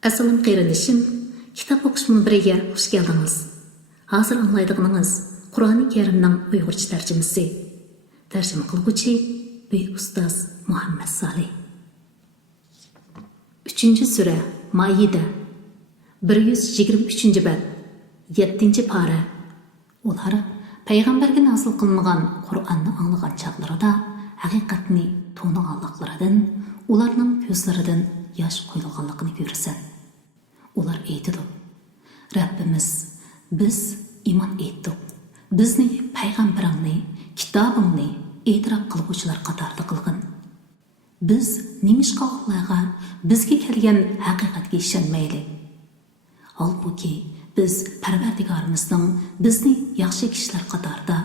Assalomu qarindoshim, kitob o'qish munbiriga xush keldingiz. Hozir anglaydiganingiz Qur'oni Karimning Uyg'urcha tarjimasi. Tarjima qiluvchi Buyuk ustoz Muhammad Salih. 3-sura Maida 123-bab 7-para. Ular payg'ambarga nozil qilingan Qur'onni anglagan chaqlarida haqiqatni to'niganliklaridan, ularning ko'zlaridan yosh qo'yilganligini ko'rsan. Ular aytadi: Rabbimiz, biz iymon etdik. Bizni payg'ambaringni, kitobingni e'tirof qiluvchilar qatorida qilgin. Biz nimishqa Allohga bizga kelgan haqiqatga ishonmaylik. Halbuki biz Parvardigorimizning bizni yaxshi kishilar qatorida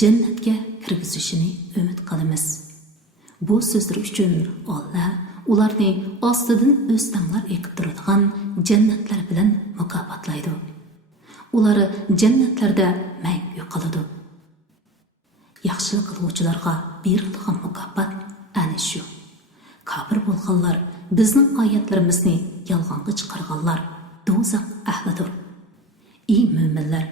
jannatga kirgizishini umid qilamiz. Bu so'zlar uchun Alloh ularni ostidan o'stamlar ekib turadigan jannatlar bilan mukofotlaydi. Ular jannatlarda mangu qoladi. Yaxshilik qiluvchilarga berilgan mukofot ana shu. Kafir bo'lganlar, bizning oyatlarimizni yolg'onga chiqarganlar do'zax ahlidir. Ey mo'minlar,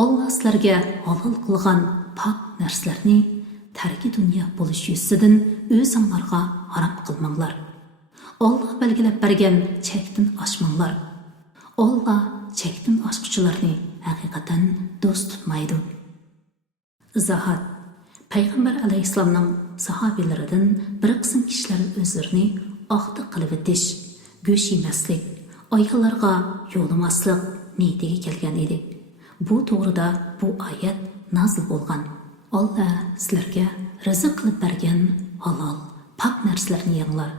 Alloh sizlarga halol qilgan pok narsalarni tarki dunyo bo'lish yuzidan o'zinglarga harom qilmanglar. Alloh belgilab bergan chekdan oshmanglar. Alloh chekdan oshquchilarni haqiqatan do'st tutmaydi. Izohat: Payg'ambar alayhissalomning sahobalaridan bir qism kishilar o'zlarini oqda qilib o'tish, go'sh yemaslik, ayollarga yo'lamaslik niyatiga kelgan edi. Bu to'g'rida bu oyat nozil bo'lgan. Alloh sizlarga rizq qilib bergan halol, pok narsalarni yenglar.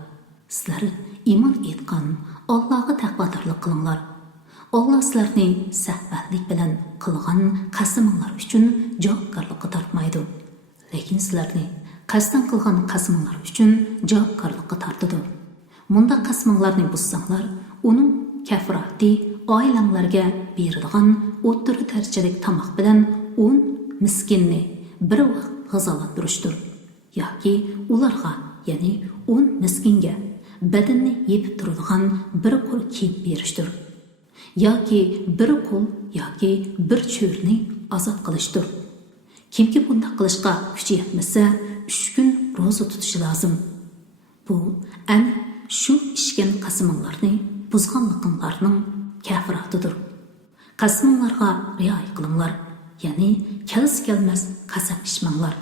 Sizlar iymon etgan, Allohga taqvodorlik qilinglar. Alloh sizlarni sahvatlik bilan qilgan qasaminglar uchun javobgarlikka tortmaydi. Lekin sizlarni qasddan qilgan qasaminglar uchun javobgarlikka tortadi. Bunda qasaminglarni buzsanglar, uning kafarati oilanglarga berilgan o'rta darajalik tomoq bilan 10 miskinni bir vaqt g'izolantirishdir. Yoki ularga, ya'ni 10 miskinga badanni yepib turadigan bir qo'l kiyim berishdir. Yoki bir qo'l yoki bir cho'rni azod qilishdir. Kimki bunday qilishga kuchi yetmasa, 3 kun roza tutishi lozim. Bu ana shu ishgan qasaminglarni buzganliklaringning kafaratidir. Qasaminglarga rioya qilinglar, ya'ni kelsi kelmas qasam ichmanglar.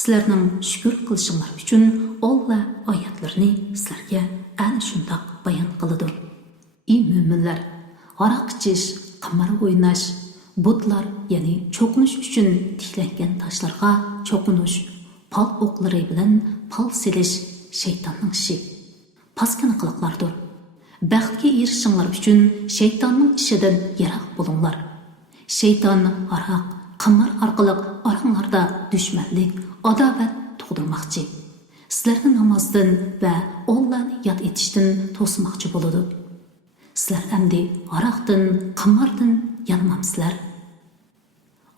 Sizlarning shukr qilishinglar uchun Alloh oyatlarini sizlarga ana shundoq bayon qiladi. Ey mo'minlar, aroq ichish, qimar o'ynash, butlar, ya'ni cho'qinish uchun tiklangan toshlarga cho'qinish, pal o'qlari bilan pal selish shaytonning ishi. Paskana qiliqlardir. Baxtga erishinglar uchun shaytonning ishidan yiroq bo'linglar. Shayton aroq, qimar orqali oranglarda dushmanlik, adovat tug'dirmoqchi. Sizlarni namozdan va Allohni yod etishdan to'smoqchi bo'ladi. Sizlar endi aroqdan, qimardan yanmamsizlar.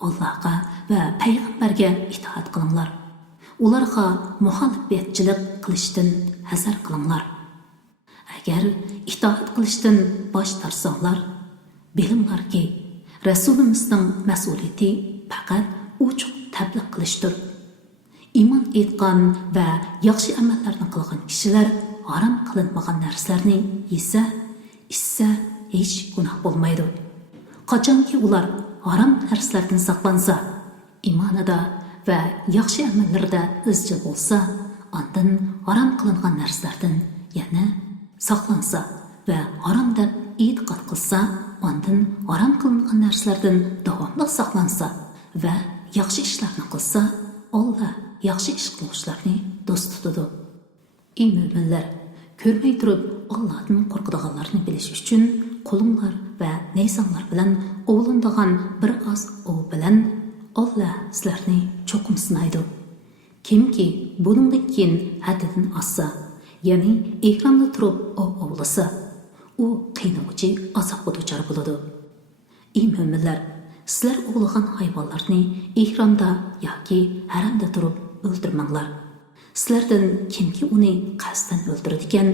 Allohga va payg'ambarga itoat qilinglar. Ularga muxolifatchilik qilishdan hazar qilinglar. Agar itoat qilishdan bosh tortsanglar, bilinglarki, Rasulimizning mas'uliyati faqat ochiq tabliq qilishdir. Iymon etgan va yaxshi amallarni qilgan kishilar harom qilinmagan narsalarni yesa, ichsa hech gunoh bo'lmaydi. Qachonki ular harom narsalardan saqlansa, iymonida va yaxshi amallarda izchil bo'lsa, ondan harom qilingan narsalardan yana saqlansa va harom deb e'tiqod qilsa, ondan harom qilingan narsalardan davomli saqlansa va yaxshi ishlarni qilsa, Alloh yaxshi ish qiluvchilarni do'st tutadi. Ey mo'minlar, ko'rmay turib Allohdan qo'rqadiganlarni bilish uchun qo'linglar va nayzanglar bilan ovlindigan bir oz ov bilan Alloh sizlarni cho'qim sinaydi. Kimki buningdan keyin haddidan oshsa, ya'ni ekranda turib ovlasa, u qiynaluvchi azobga duchor bo'ladi. Ey mo'minlar, sizlar ovlagan hayvonlarni ekranda yoki haramda turib o'ldirmanglar. Sizlardan kimki uni qasddan o'ldiradigan,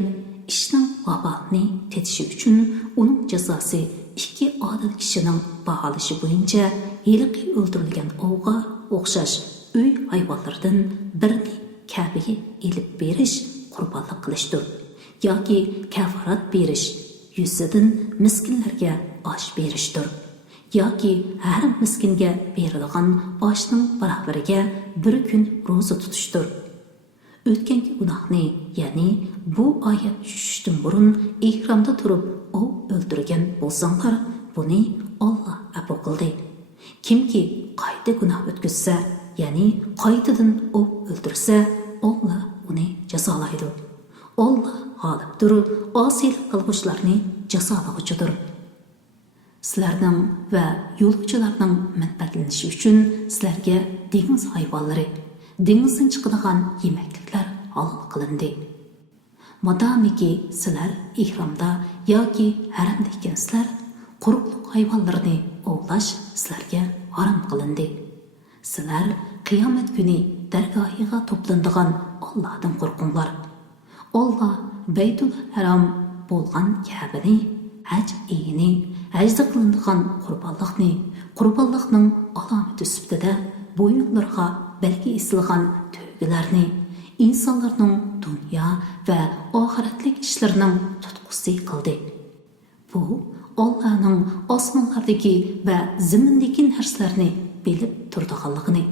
ishning vabolini tetishi uchun uning jazosi ikki odil kishining baholashi bo'yicha yiliqi o'ldirilgan ovga o'xshash uy hayvonlaridan birini Kabe'ga elib berish qurbonlik qilishdir yoki kafarat berish yuzidan miskinlarga osh berishdir yoki har miskinga berilgan oshning barobariga bir kun ro'za tutishdir. O'tgangi gunohni, ya'ni bu oyat tushishdan burun ihromda turib ov o'ldirgan bo'lsanglar, buni Alloh afv qildi. Kimki qayta gunoh o'tkazsa, ya'ni qaytadan ov o'ldirsa, Alloh uni jazolaydi. Alloh g'olibdir, osiylik qilg'uvchilarni jazolag'uchidir. Sizlarning va yo'lovchilarning manfaatlanishi uchun sizlarga dengiz hayvonlari, dengizdan chiqadigan yemakliklar halol qilindi. Modomiki sizlar ihromda yoki haramda ekansizlar, quruqliq hayvonlarini ovlash sizlarga harom qilindi. Sizlar qiyomat kuni dargohiga to'planadigan Allohdan qo'rqinglar. Alloh Baytul Harom bo'lgan Ka'bani, haj eyini, hajda qilinadigan qurbonlikning alomati sifatida bo'yinlarga belgi isilgan to'ygilarni, insonlarning dunyo va oxiratlik ishlarining tutqusi qildi. Bu Allohning osmonlardagi va zimindagi narsalarni bilib turadiganligini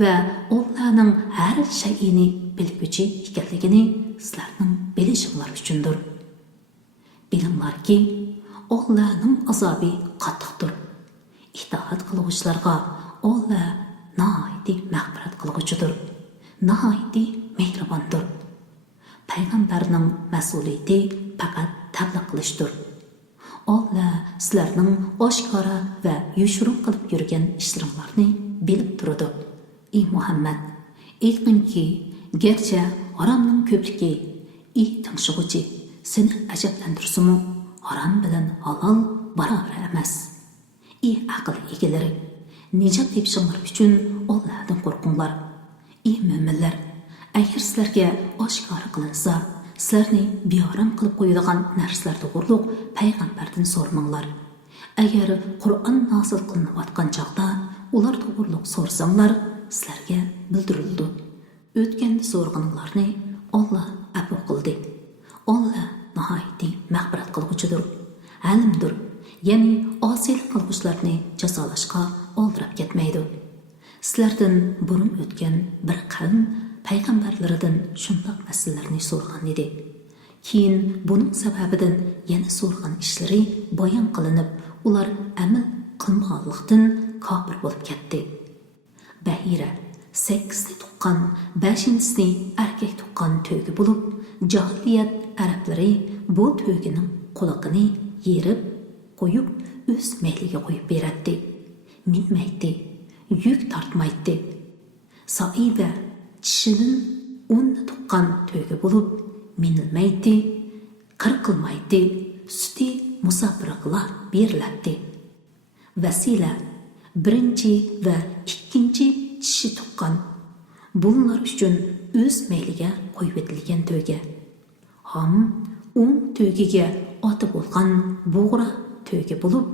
va Allohning har shayini bilguchi ekanligini sizlarning bilishinglar uchundir. Bilinglarki, Allohning azobi qattiqdir. Itoat qiluvchilarga Alloh nihoyatda mag'firat qiluvchidir, nihoyatda mehribondir. Payg'ambarning mas'uliyati faqat tabliq qilishdir. Alloh sizlarning oshkora va yoshirin qilib yurgan ishlaringlarni bilib turadi. Ey Muhammad, aytqinki, garchi haromning ko'pligi tingshig'uchi seni ajablantirsa-mu, harom bilan halol barobar emas. Ey aql egalari, nijot tepishinglar uchun Allohdan qo'rqinglar. Ey mo'minlar, agar sizlarga oshkora qilinsa, sizlarni beorom qilib qo'yadigan narsalar to'g'riliq payg'ambardan so'ramanglar. Agar Qur'on nozil qilinayotgan chaqda ular to'g'riliq so'rsanglar, sizlarga bildirildi. O'tganda so'rganinglarni Alloh afv qildi. Alloh nihoyatda mag'firat qilg'uchidir, alimdir. Ya'ni osiylik qilg'uvchilarni jazolashga oldirib ketmaydi. Sizlardan burun o'tgan bir qavm payg'ambarlaridan shundoq masalalarni so'rgan edi. Keyin buning sababidan yana so'rgan ishlari bayon qilinib, ular amal qilmaganlikdan kofir bo'lib ketdi. Bahira 8 tuqqan, 5-sini erkak tuqqan to'ygi bo'lib, jahiliyat arablari bu to'ygining quloqini yerib qo'yib, o'z mayliga qo'yib beradi. Minmaydi, yuk tortmaydi. Soiba tishidan 10 tuqqan to'ygi bo'lib, minilmaydi, qirqilmaydi, suti musofirga beriladi. Vasila 1 va 2 tishi tuqqan. Bunlar uchun o'z mayliga qo'yib etilgan to'yga. Ham to'ygiga oti bo'lgan bo'g'ra to'ygi bo'lib,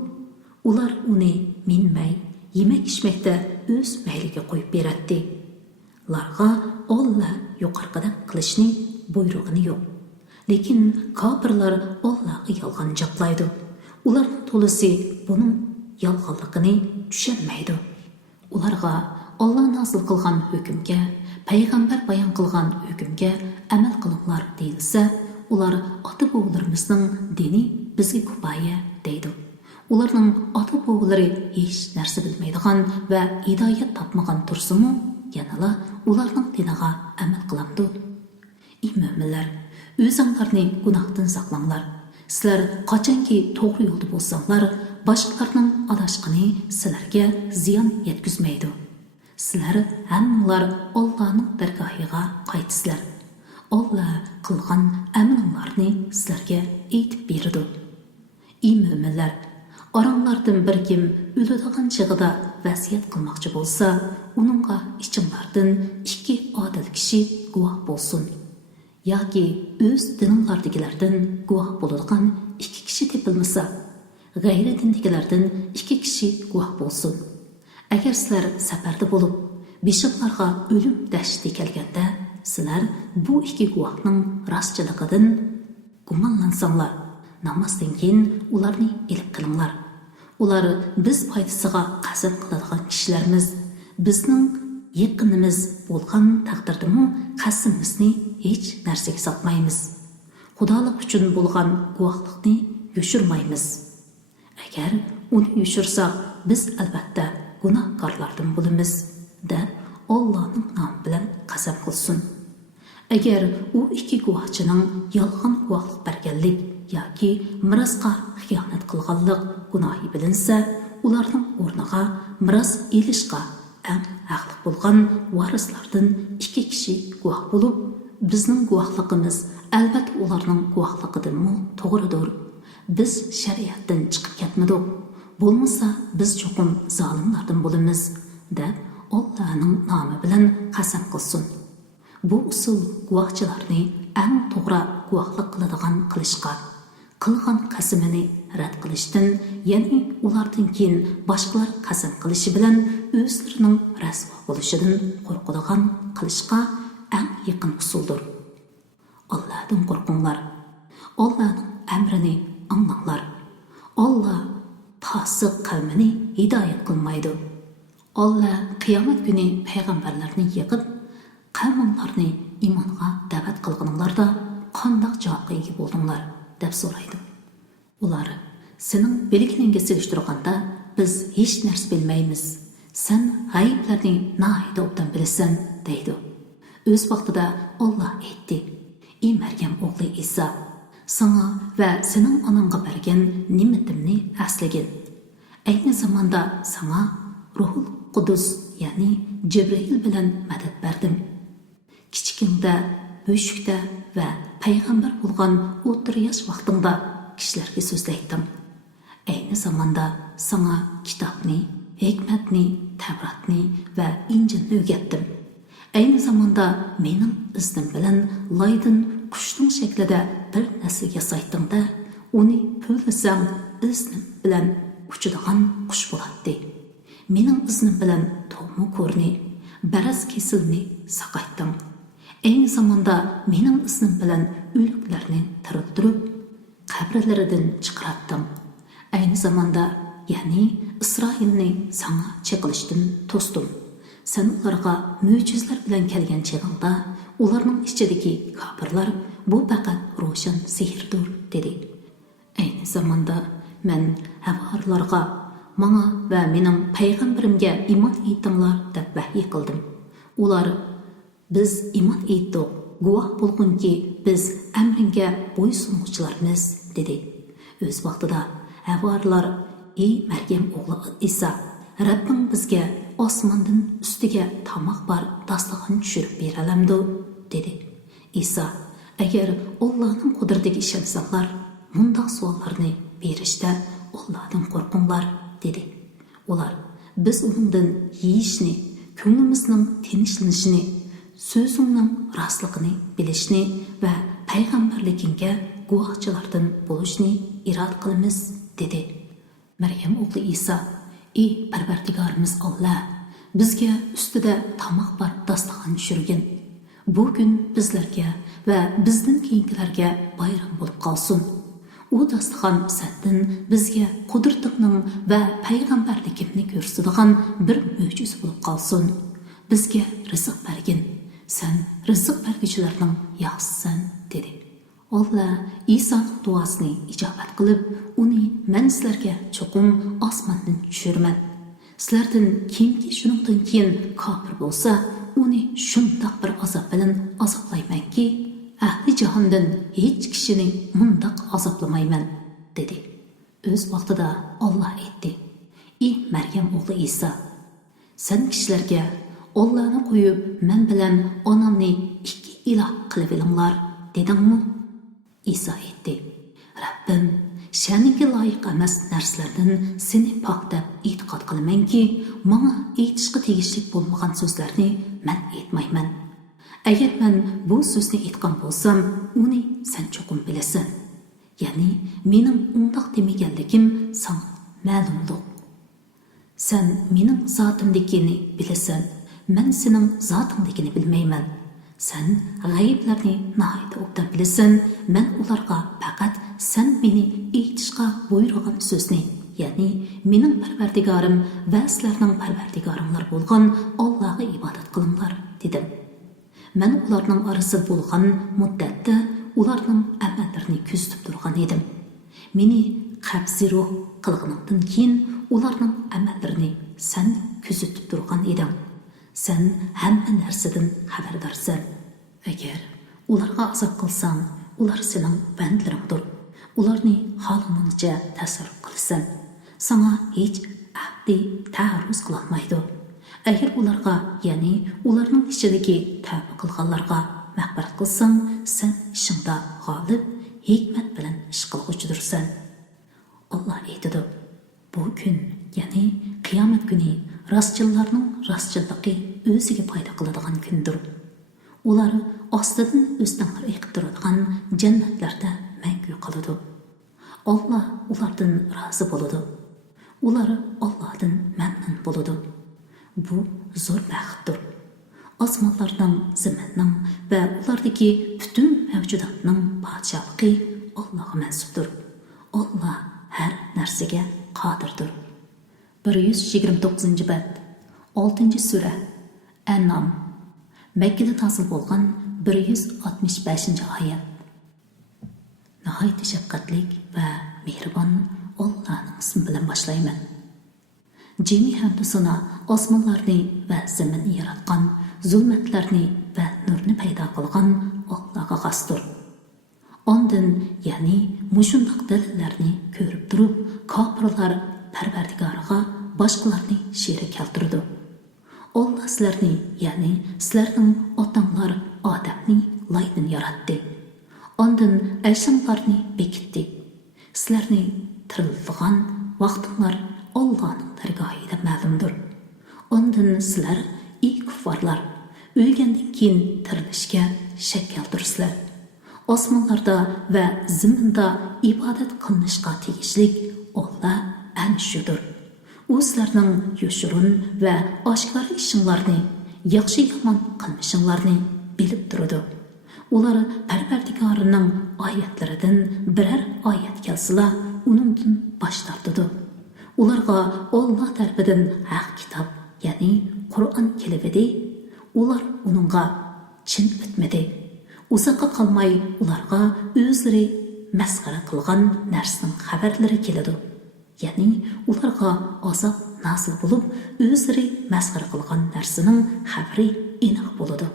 ular uni minmay, yemak-ichmakda o'z mayliga qo'yib beradi. Larga Alloh yuqorqida qilishni buyrug'ini yo'q. Lekin kofirlar Allohga yolg'on jablaydi. Ularning to'lisi buning yolg'onligini tushunmaydi. Ularga Alloh nozil qilgan hukmga, payg'ambar bayon qilgan hukmga amal qilinglar deyilsa, ular ota-bobolarimizning dini bizga kifoya deydi. Ularning ota-bobolari hech narsa bilmaydigan va hidoyat topmagan tursa-mu, yanala ularning diniga amal qilamdi. Ey mo'minlar, o'zinglarni gunohdan saqlanglar. Sizlar qachonki to'g'ri yo'lda bo'lsanglar, boshqalarning adashqini sizlarga ziyon yetkazmaydi. Sizlar hammanglar Allohning dargohiga qaytisizlar. Alloh qilgan amallarni sizlarga aytib beradi. Ey mo'minlar, oranglardan bir kim o'ladigan chig'ida vasiyat qilmoqchi bo'lsa, uningga ichinglardan 2 odil kishi guvoh bo'lsin. yoki o'z dininglardagilardan guvoh bo'ladigan 2 kishi tepilmasa, g'ayri dindagilardan 2 kishi guvoh bo'lsin. Agar sizlar safarda bo'lib, beshiklarga o'lim dahshati kelganda, sizlar bu 2 guvohning rostchiligidan gumonlansanglar, namozdan keyin ularni ilib qilinglar. Ular biz foydasiga qasam qiladigan kishilarimiz, bizning yaqinimiz bo'lgan taqdirdami qasamimizni hech narsaga sotmaymiz. Xudolik uchun bo'lgan guvohlikni yoshirmaymiz. Agar uni yoshirsak, biz albatta gunohkorlardan bo'lamiz, deb Allohning nomi bilan qasam qilsin. Agar u 2 guvohchining yolg'on guvohlik berganlik yoki mirosga xiyonat qilganlik gunohi bilinsa, ularning o'rniga miros elishga eng haqli bo'lgan varislardan 2 kishi guvoh bo'lib, bizning guvohligimiz albatta ularning guvohligidanmi to'g'ridir. Biz shariatdan chiqib ketmadik. Bo'lmasa biz cho'qim zolimlardan bo'lamiz, deb Allohning nomi bilan qasam qilsin. Bu usul guvohchilarni eng to'g'ri guvohlik qiladigan qilishga, qilgan qasamini rad qilishdan, ya'ni ulardan keyin boshqalar qasam qilishi bilan o'zlarining rasvo bo'lishidan qo'rqadigan qilishga eng yaqin usuldir. Allohdan qo'rqinglar. Allohning amrini anglanglar. Alloh fosiq qavmini hidoyat qilmaydi. Alloh qiyomat kuni payg'ambarlarni yig'ib, qavmlarni iymonga da'vat qilganinglarda qanday javobga ega bo'ldinglar deb so'raydi. Ular sening bilginingga selishtirganda biz hech narsa bilmaymiz. Sen g'ayblarni nihoyatda obdan bilasan deydi. O'z vaqtida Alloh aytdi: "Ey Maryam o'g'li Isa, sana va sening onangga bergan ne'matimni aslagin. Ayni zamonda sana Ruhul Qudus, ya'ni Jibril bilan madad berdim. Kichikingda, bo'shukda va payg'ambar bo'lgan o'tir yosh vaqtingda kishilarga so'zlaydim. Ayni zamonda sana kitobni, hikmatni, Tavratni va Injilni o'rgatdim. Ayni zamonda mening iznim bilan loydan qushning shaklida bir narsa yasaytingda, uni pullasang iznim bilan uchadigan qush bo'ladi. Mening iznim bilan to'g'mi ko'rni, baraz kesilni saqaytdim. Ayni zamonda mening iznim bilan o'liklarni tiriltirib, qabrlaridan chiqaratdim. Ayni zamonda, ya'ni Isroilni sana cheqilishdan to'sdim. Sen ularga mo'jizlar bilan kelgan chog'ingda, ularning ichidagi kofirlar bu faqat ro'shan sehrdir dedi. Ayni zamonda men havorlarga, menga va mening payg'ambarimga iymon etinglar deb vahiy qildim. Ular biz iymon etdik, guvoh bo'lgunki biz amringga bo'ysunuvchilarmiz dedi. O'z vaqtida havorlar: "Ey Maryam o'g'li Isa, Rabbing bizga osmondan ustiga tomoq bor dasturxon tushirib beralamdi" dedi. Isa: "Agar Allohning qudratiga ishonsanglar, bunday savollarni berishda Allohdan qo'rqinglar" dedi. Ular: "Biz uningdan yeyishni, ko'nglimizning tinchlanishini, so'zingning rostligini bilishni va payg'ambarligingga guvohchilardan bo'lishni iroda qilamiz" dedi. Maryam o'g'li Isa: "Ey Parvardigorimiz Alloh, bizga ustida tomoq bor dasturxon tushirgin. Bu kun bizlarga va bizdan keyingilarga bayram bo'lib qolsin. U dasturxon sendan bizga qudratingning va payg'ambarligingni ko'rsatadigan bir mo'jiza bo'lib qolsin. Bizga rizq bergin. Sen rizq berguvchilarning yaxshisisan" dedi. Allah İsa'nın duasını icabat qilib, uni men sizlarga cho'qim osmondan tushirman. Sizlardan kimki shuningdan keyin kofir bo'lsa, uni shundoq bir azob bilan azoblaymanki, ahli jahondan hech kishini mundoq azoblamayman dedi. O'z vaqtida Alloh aytdi: "Ey Maryam o'g'li Isa, sen kishilarga Allohni qo'yib, men bilan onamni ikki iloh qilib olinglar dedingmi?" İsa aytdi: "Rabbim, sha'niga loyiq emas narsalardan seni pok deb e'tiqod qilamanki, menga aytishga tegishli bo'lmagan so'zlarni men aytmayman. Agar men bu so'zni aytgan bo'lsam, uni sen cho'qim bilasan. Ya'ni mening undoq demaganligim sen ma'lumdir. Sen mening zotimdagini bilasan, men sening zotingdagini bilmayman. Sen g'ayblarni nihoyat obdan bilasan, men ularga faqat sen meni aytishga buyurgan so'zni, ya'ni mening Parvardigorim va sizlarning Parvardigoringlar bo'lgan Allohga ibodat qilinglar dedim. Men ularning orasida bo'lgan muddatda ularning amallarini kuzatib turgan edim. Meni qabzi ruh qilganimdan keyin ularning amallarini sen kuzatib turgan eding. Sen hamma narsadan xabardorsan. Agar ularga azob qilsang, ular sening bandlaringdir. Ularni xohlagancha tasarruf qilasan. Sana hech ahdi ta'arruz qilolmaydi. Agar ularga, ya'ni ularning ichidagi tavba qilganlarga mag'firat qilsang, sen ishingda g'olib, hikmat bilan ish qilg'uchidirsan. Allah aytadi: bu kun, ya'ni qiyomat kuni rostchilarning rostchilligi o'ziga foyda qiladigan kundir. Ular ostidan o'stanlar eqib turadigan jannatlarda mangu qoladi. Allah ulardan rozi bo'ladi. Ular Allohdan mamnun bo'ladi. Bu zo'r baxtdir. Osmonlarning, zaminning va ulardagi butun mavjudotning podshohligi Allohga mansubdir. Allah har narsaga qodirdir. 129-bab 6-sura An'am Makkada nozil bo'lgan 165-oyat. Nihoyat shafqatlik va mehribon Allohning ismi bilan boshlayman. Jami hamda sana osmonlarni va zaminni yaratgan, zulmatlarni va nurni paydo qilgan Allohga xosdir. Ondan, ya'ni mushundoq dalillarni ko'rib turib, kofirlar Parvardigoriga boshqalarni sherik keltirdi. Allah sizlarni, ya'ni sizlarning otanglar Odamni loydan yaratdi. Ondan ayshamlarni bekitdi. Sizlarni tirilgan vaqtinglar Allohning dargohida ma'lumdir. Ondan sizlar ey kuffarlar o'lgandan keyin tirilishga shak keltirsizlar. Osmonlarda va zaminda ibodat qilinishga tegishlik Allah ana shudir. U sizlarning yoshirun va oshkor ishinglarni, yaxshi yomon qilmishinglarni bilib turadi. Ular Parvardigorining oyatlaridan biror oyat kelsa, uningdan bosh tortadi. Ularga Alloh tarafidan haq kitob, ya'ni Qur'on kelibdi. Ular uningga chin bitmadi. Uzoqqa qolmay ularga o'zlari masxara qilgan narsaning xabarlari keladi. Ya'ni ularga azob nasil bo'lib, o'zlari masxara qilgan narsaning xabari aniq bo'ladi.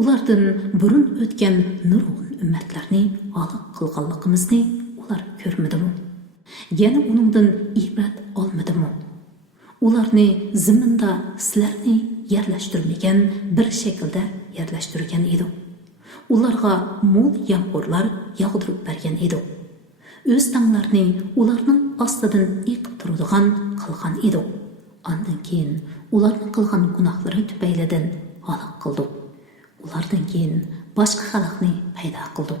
Ulardan burun o'tgan nurg'un ummatlarni halok qilganligimizni ular ko'rmadimi? Yana uningdan ibrat olmadimi? Ularni zaminda sizlarni yerlashtirmagan bir shaklda yerlashtirgan edi. Ularga mo'l yomg'irlar yog'dirib bergan edi. O'z tanglarni ularning ostidan eqib turadigan qilgan edi. Ondan keyin ularning qilgan gunohlari tufaylidan halok qildik. Ulardan keyin boshqa xalqni paydo qildik.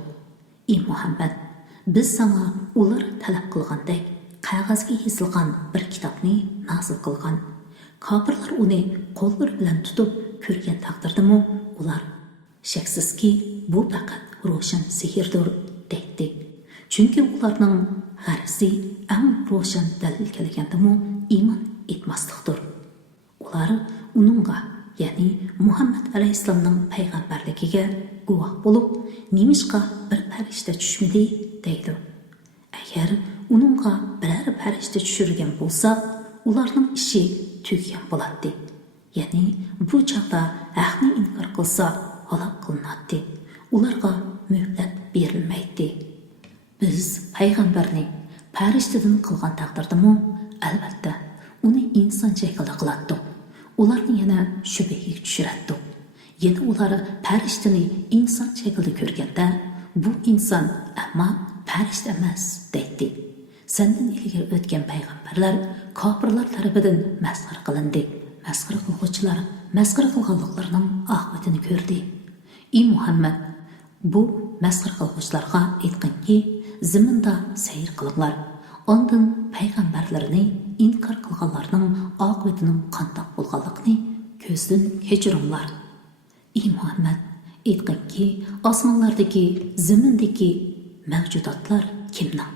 Ey Muhammad, biz sana ular talab qilgandek qog'ozga yozilgan bir kitobni nozil qilgan. Kofirlar uni qo'llari bilan tutib ko'rgan taqdirdami, ular shaksizki bu faqat ro'shan sehrdir deydi. Chunki ularning g'arzi eng ro'shan dalil kelgandami iymon etmaslikdir. Ular uningga, ya'ni Muhammad alayhisalomning payg'ambarligiga guvoh bo'lib, nemishqa bir farishta tushmadi deydi. Agar uningga biror farishta tushirgan bo'lsa, ularning ishi tugagan bo'ladi. Ya'ni bu chaqda haqni inkor qilsa, halok qilinadi. Ularga muhlat berilmaydi. Biz payg'ambarni farishtadan qilgan taqdirdami, albatta uni inson shaklida qilatdik. Ularni yana shubhaga tushirdik. Yana ular farishtani inson shaklida ko'rganda, bu inson ammo farishta emas deydi. Sendan ilgari o'tgan payg'ambarlar kofirlar tarafidan masxara qilindi. Masxara qiluvchilar masxara qilganliklarining oqibatini ko'rdi. Ey Muhammad, bu masxir qilg'uvchilarga aytqinki, ziminda sayr qilinglar. Ondan payg'ambarlarni inkor qilganlarning oqibatining qandoq bo'lganligini ko'zdan kechiringlar. Ey Muhammad, aytqinki, osmonlardagi, zimindagi mavjudotlar kimning?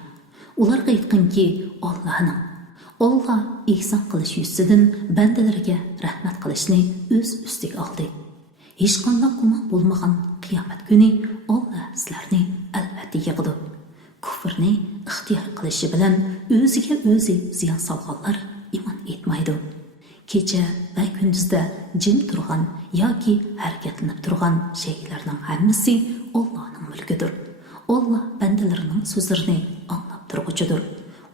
Ularga aytqinki, Allohning. Allah ihson qilish yuzidan bandalarga rahmat qilishni o'z ustiga oldi. Hech qanday gumon bo'lmagan qiyomat kuni Allah sizlarni albatta yig'di. Kufrni ixtiyor qilishi bilan o'ziga o'zi ziyon solganlar iymon etmaydi. Kecha va kunduzda jim turgan yoki harakatlanib turgan shaylarning hammasi Allohning mulkidir. Allah bandalarining so'zlarini anglab turguchidir.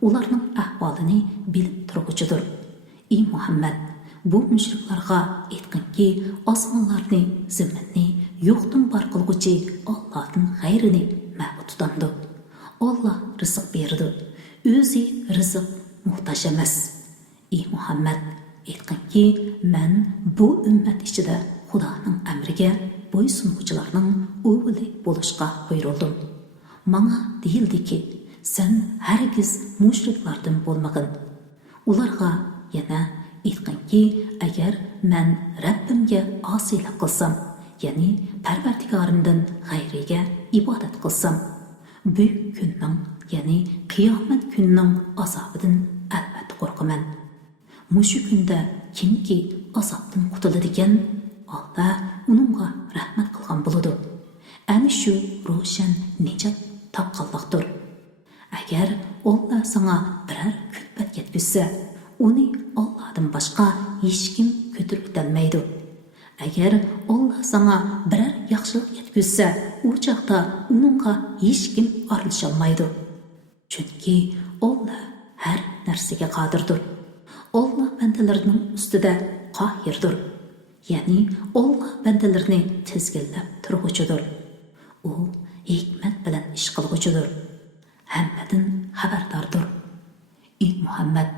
Ularning ahvolini bilib turguchidir. Ey Muhammad, bu mushriklarga aytqinki, osmonlarni, zaminni yo'qdan bor qilguvchi Allohdan g'ayrini ma'bud tutamdi. Allah rizq berdi. O'zi rizq muhtoj emas. Ey Muhammad, aytqinki, men bu ummat ichida Xudoning amriga bo'ysunuvchilarning o'g'li bo'lishga buyurildim. Menga deyildiki, sen hargiz mushriklardan bo'lmagin. Ularga yana aytqinki, agar men Rabbimga osiylik qilsam, ya'ni Parvardigorimdan g'ayriga ibodat qilsam, büyük kunning, ya'ni qiyomat kunining azobidan albatta qo'rqaman. Mushu kunda kimki azobdan qutuladigan, Alloh uningga rahmat qilgan bo'ladi. Ana shu ro'shan najot topqanlikdir. Agar Alloh senga biror kulfat yetkazsa, uni Allohdan boshqa hech kim ko'tarib o'tolmaydi. Agar Alloh senga biror yaxshilik yetkazsa, u chaqda uningga hech kim aralasha olmaydi. Chunki Alloh har narsaga qodirdir. Alloh bandalarining ustida qohirdir. Ya'ni Alloh bandalarini tizginlab turguchidir. U hikmat bilan ish qilguchidir. Hammadan xabardordir. Ey Muhammad,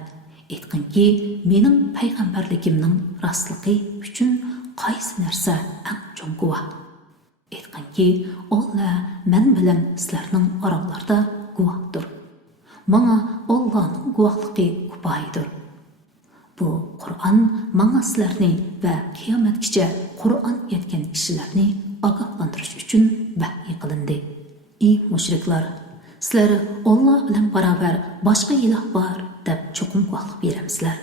aytqinki, mening payg'ambarligimning rostligi uchun qaysi narsa eng chong guvoh? Aytqinki, Alloh men bilan sizlarning oranglarda guvohdir. Menga Allohning guvohligi kifoyadir. Bu Qur'on menga sizlarni va qiyomatgacha Qur'on yetgan kishilarni ogohlantirish uchun vahiy qilindi. Ey mushriklar, sizlar Alloh bilan barobar boshqa iloh bor deb cho'qim guvohlik beramsizlar.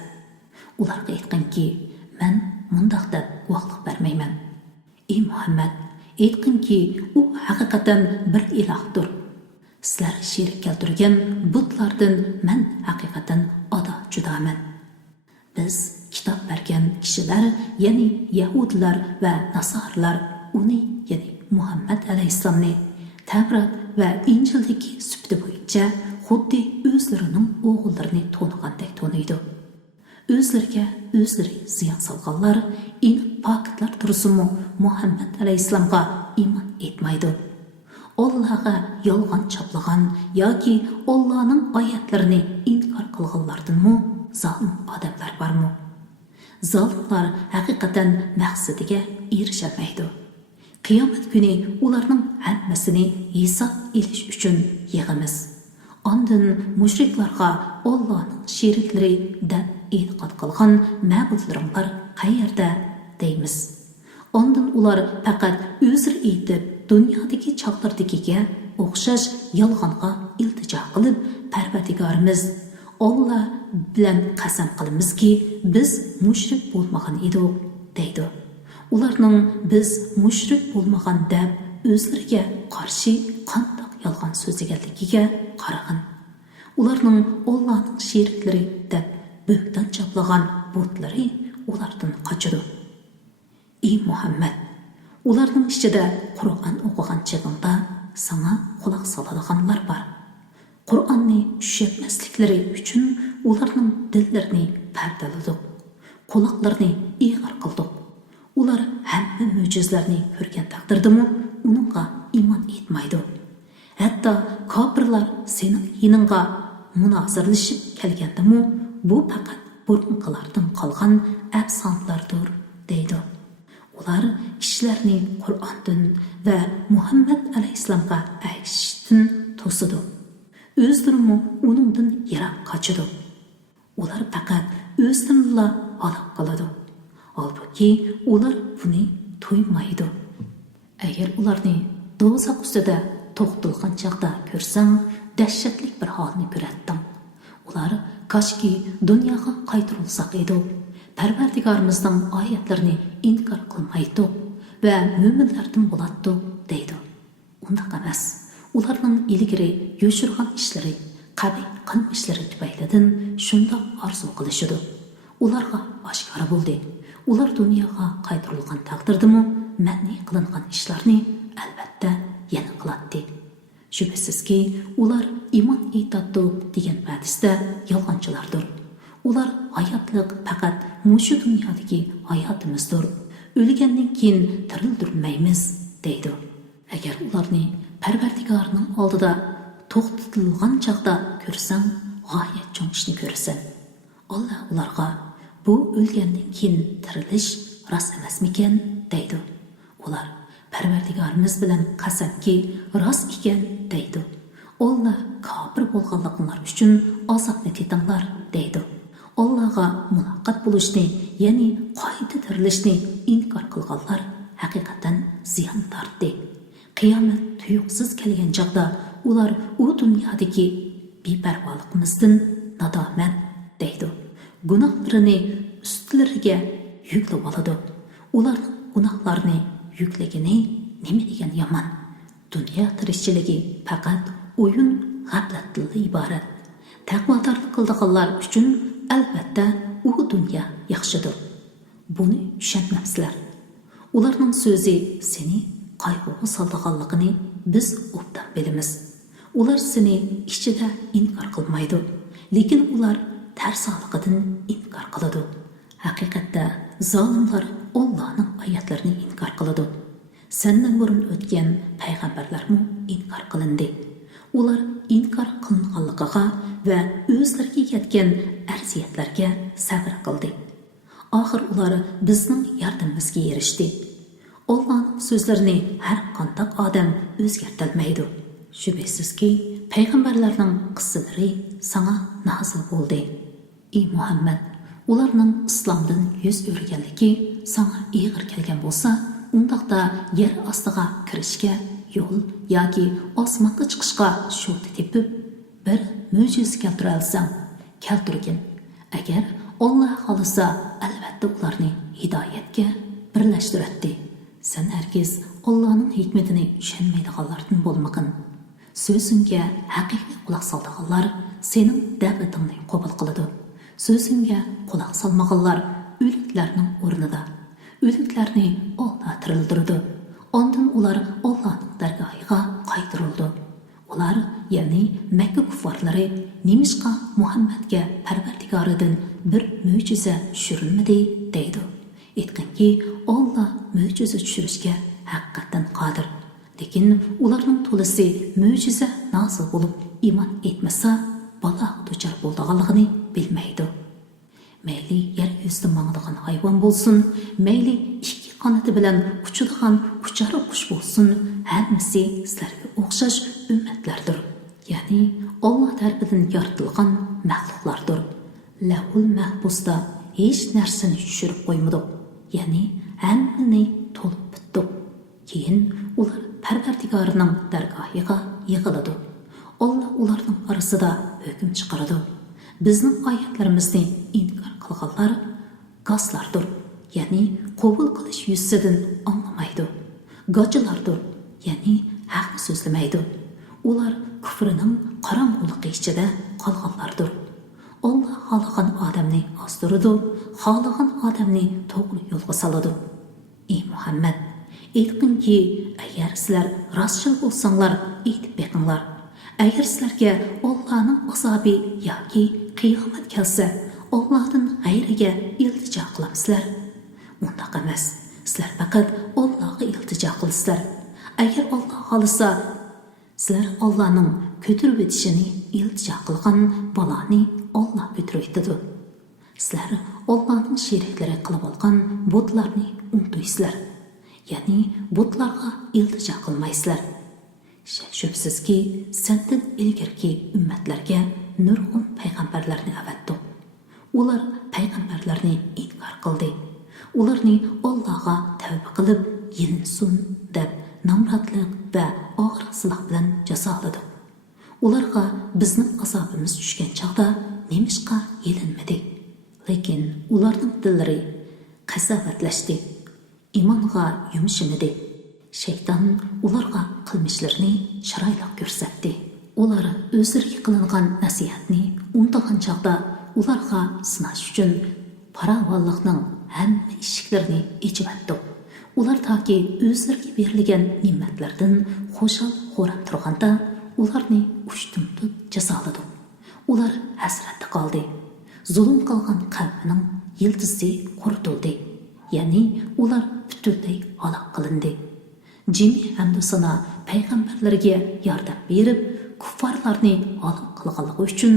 Ularga aytqinki, men mundaq deb guvohlik bermayman. Ey Muhammad, aytqinki, u haqiqatan bir ilohdir. Sizlar sherik keltirgan butlardan men haqiqatan ado judaman. Biz kitob bergan kishilar, ya'ni Yahudilar va Nasorlar uni, ya'ni Muhammad alayhisalomni Tavrat va Injildagi sifati bo'yicha xuddi o'zlarining o'g'illarini to'nigandek to'niydi. O'zlariga o'zlari ziyon solganlar in pokitlar tursinmi Muhammad alayhisalomga iymon etmaydi. Allohga yolg'on choplagan yoki Allohning oyatlarini inkor qilganlardanmi zolim odamlar bormi? Zolimlar haqiqatan maqsadiga erisholmaydi. Qiyomat kuni ularning hammasini hisob elish uchun yig'amiz. Ondan mushriklarga Allohning sheriklari deb e'tiqod qilgan ma'budlaringlar qayerda deymiz. Ondan ular faqat o'zir aytib, dunyodagi chaqlardikiga o'xshash yolg'onga iltijo qilib, Parvardigorimiz Alloh bilan qasam qilamizki, biz mushrik bo'lmagan edik deydi. Ularning biz mushrik bo'lmagan deb o'zlariga qarshi qandoq yolg'on so'zlaganligiga qarag'in. Ularning Allohning sheriklari deb bo'ktan choplagan butlari ulardan qochadi. Ey Muhammad, ularning ichida Qur'on o'qigan chog'ingda sana quloq soladiganlar bor. Qur'onni tushunmasliklari uchun ularning dillarini pardaladik, quloqlarini ig'ir qildik. Ular hamma mo'jizlarni ko'rgan taqdirdami, uningga iymon etmaydi. Hatto kofirlar sening yiningga munozirlashib kelgandimi, bu faqat burunqilardan qolgan afsonalardir deydi. Ular kishilarni Qur'ondan va Muhammad alayhissalomga ergashishdan to'sidi. O'zlarini uningdan yiroq qochidi. Ular faqat o'zlarini halok qiladi. Halbuki ular buni tuymaydi. Agar ularni do'zax ustida to'xtilgan chaqda ko'rsang, dahshatli bir holni ko'ratdim. Ular koshki dunyoga qaytarilsak edi. Parvardigorimizning oyatlarini inkor qilmaydi va mo'minlardan bo'ladi deydi. Undaq emas. Ularning ilgari yo'shirgan ishlari, qabih qilmishlari tufaylidan shundoq orzu qilishidi. Ularga oshkora bo'ldi. Ular dunyoga qaytarilgan taqdirdami, man'i qilingan ishlarni albatta yana qiladi. Shubhasizki, ular iymon etadi degan va'dasida yolg'onchilardir. Ular hayotliq faqat mushu dunyodagi hayotimizdir. O'lgandan keyin tirildirmaymiz deydi. Agar ularni Parvardigorning oldida to'xtatilgan chaqda ko'rsang, g'oyat cho'ng ishni ko'rasan. Alloh ularga bu o'lgandan keyin tirilish rost emasmikan deydi. Ular Parvardigorimiz bilan qasamki rost ekan deydi. Alloh kofir bo'lganliklaringiz uchun azobni tetinglar deydi. Allohga muloqot bo'lishni, ya'ni qayta tirilishni inkor qilganlar haqiqatan ziyon tortdi. Qiyomat tuyuqsiz kelgan chaqda ular u dunyodagi beparvoligimizdan nadomat deydi. Gunohlarini ustlariga yuklab oladi. Ularning gunohlarini yuklagini nima degan yomon. Dunyo tirikchiligi faqat o'yin, g'aflatdan iborat. Taqvodorlik qildiganlar uchun albatta u dunyo yaxshidir. Buni tushunmabsizlar. Ularning so'zi seni qayg'uga soldiganligini biz obdan bilamiz. Ular seni ichida inkor qilmaydi, lekin ular tarsonligidan inkor qiladi. Haqiqatda zolimlar Allohning oyatlarini inkor qiladi. Sendan burun o'tgan payg'ambarlarmi inkor qilindi. Ular inkor qilinganligiga va o'zlariga yetgan arziyatlarga sabr qildi. Oxir ular bizning yordamimizga erishdi. Allohning so'zlarini har qanday odam o'zgartirmaydi. Shubhasizki, payg'ambarlarning qissalari sana nozil bo'ldi. Ey Muhammad, ularning islomdan yuz o'rganligi sana ig'ir kelgan bo'lsa, undaqda yer ostiga kirishga yo'l yoki osmonga chiqishga sho'ti tepib bir mo'jiza keltira olsang, keltirgin. Agar Alloh xolisa, albatta ularni hidoyatga birlashtiradi. Sen hargiz Allohning hikmatini tushunmaydiganlardan bo'lmagin. So'zingga haqiqiy quloq soldiganlar sening da'vatingni qabul qiladi. So'zingga quloq solmaganlar o'liklarning o'rnida. O'liklarni Alloh tirildirdi. Ondan ular Allohning dargohiga qaytarildi. Ular, ya'ni Makka kuffarlari, nimishqa Muhammadga Parvardigoridan bir mo'jiza tushirilmadi deydi. Aytganki, Alloh mo'jiza tushirishga haqiqatan qodir. Lekin ularning to'lisi mo'jiza nozil bo'lib iymon etmasa, balo duchor bo'lganligini bilmaydi. Mayli yer yuzida mangdigan hayvon bo'lsin, mayli ikki qanoti bilan uchadigan uchar qush bo'lsin, hammasi sizlarga o'xshash ummatlardir. Ya'ni Alloh tarafidan yaratilgan maxluqlardir. Lahul mahbusda hech narsani tushirib qo'ymadi. Ya'ni hammani to'lib bitdi. Keyin ular Parvardigorining dargohiga yig'iladi. Alloh ularning orasida hukm chiqaradi. Bizning oyatlarimizni inkor qilganlar g'aslardir. Ya'ni qabul qilish yuzidan anglamaydi. G'ojilardir. Ya'ni haq so'zlamaydi. Ular kufrining qorong'uligi ichida qolganlardir. Alloh xohlagan odamni ozdiradi, xohlagan odamni to'g'ri yo'lga soladi. Ey Muhammad, aytqinki, agar sizlar rostchil bo'lsanglar, aytib beqinglar. Agar sizlarga Allohning azobi yoki qiyomat kelsa, Allohdan g'ayriga iltijo qilamsizlar. Undaq emas. Sizlar faqat Allohga iltijo qilasizlar. Agar Alloh xolisa, sizlar Allohning ko'tarib o'tishini iltijo qilgan baloni Alloh ko'tarib o'tadi. Sizlar Allohning sheriklari qilib olgan butlarni unutaysizlar. ya'ni butlarga iltijo qilmaysizlar. Shak shubsizki, sendan ilgirki ummatlarga nurg'un payg'ambarlarni avatdi. Ular payg'ambarlarni inkor qildi. Ularni Allohga tavba qilib, yelinsin deb namratlik va og'riqsizlik bilan jazoladi. Ularga bizning azobimiz tushgan chaqda nemishqa yelinmadi. Lekin ularning dillari qasovatlashdi. Imonga yumshimadi. Shayton ularga qilmishlarini chiroyli ko'rsatdi. Ular o'zlariga qilingan nasihatni unutgan chaqda ularga sinash uchun farovonlikning hamma eshiklarini ichibatdi. Ular toki o'zlariga berilgan ne'matlardan xo'shal xo'rab turganda ularni ushtumtut jazoladi. Ular hasratda qoldi. Zulm qilgan qavmining yildizi quritildi. Ya'ni ular butunlay halok qilindi. Jimi hamda sana payg'ambarlarga yordam berib, kuffarlarni halok qilganligi uchun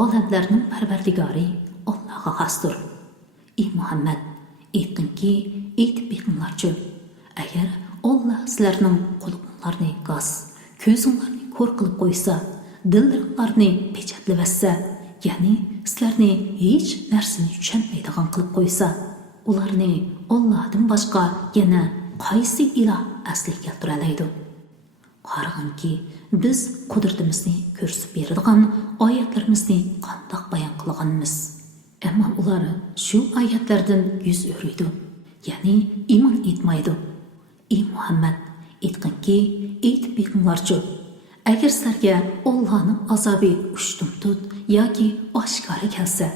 olamlarning parvardigori Allohga xosdir. Ey Muhammad, aytdinki, aytib beringlarchi, agar Alloh sizlarning qulubinglarni g'az, ko'zinglarni ko'r qilib qo'ysa, dillaringlarni pechatlabassa, ya'ni sizlarni hech narsani tushunmaydigan qilib qo'ysa, ularni Allohdan boshqa yana qaysi iloh asli keltira oladi? Qarag'anki, biz qudratimizni ko'rsatib beradigan oyatlarimizni qandoq bayon qilganmiz. Ammo ular shu oyatlardan yuz o'riydi, ya'ni iymon etmaydi. Ey Muhammad, aytqinki, aytib beringlarchi, agar sizlarga Allohning azobi ushtumtut yoki oshkora kelsa,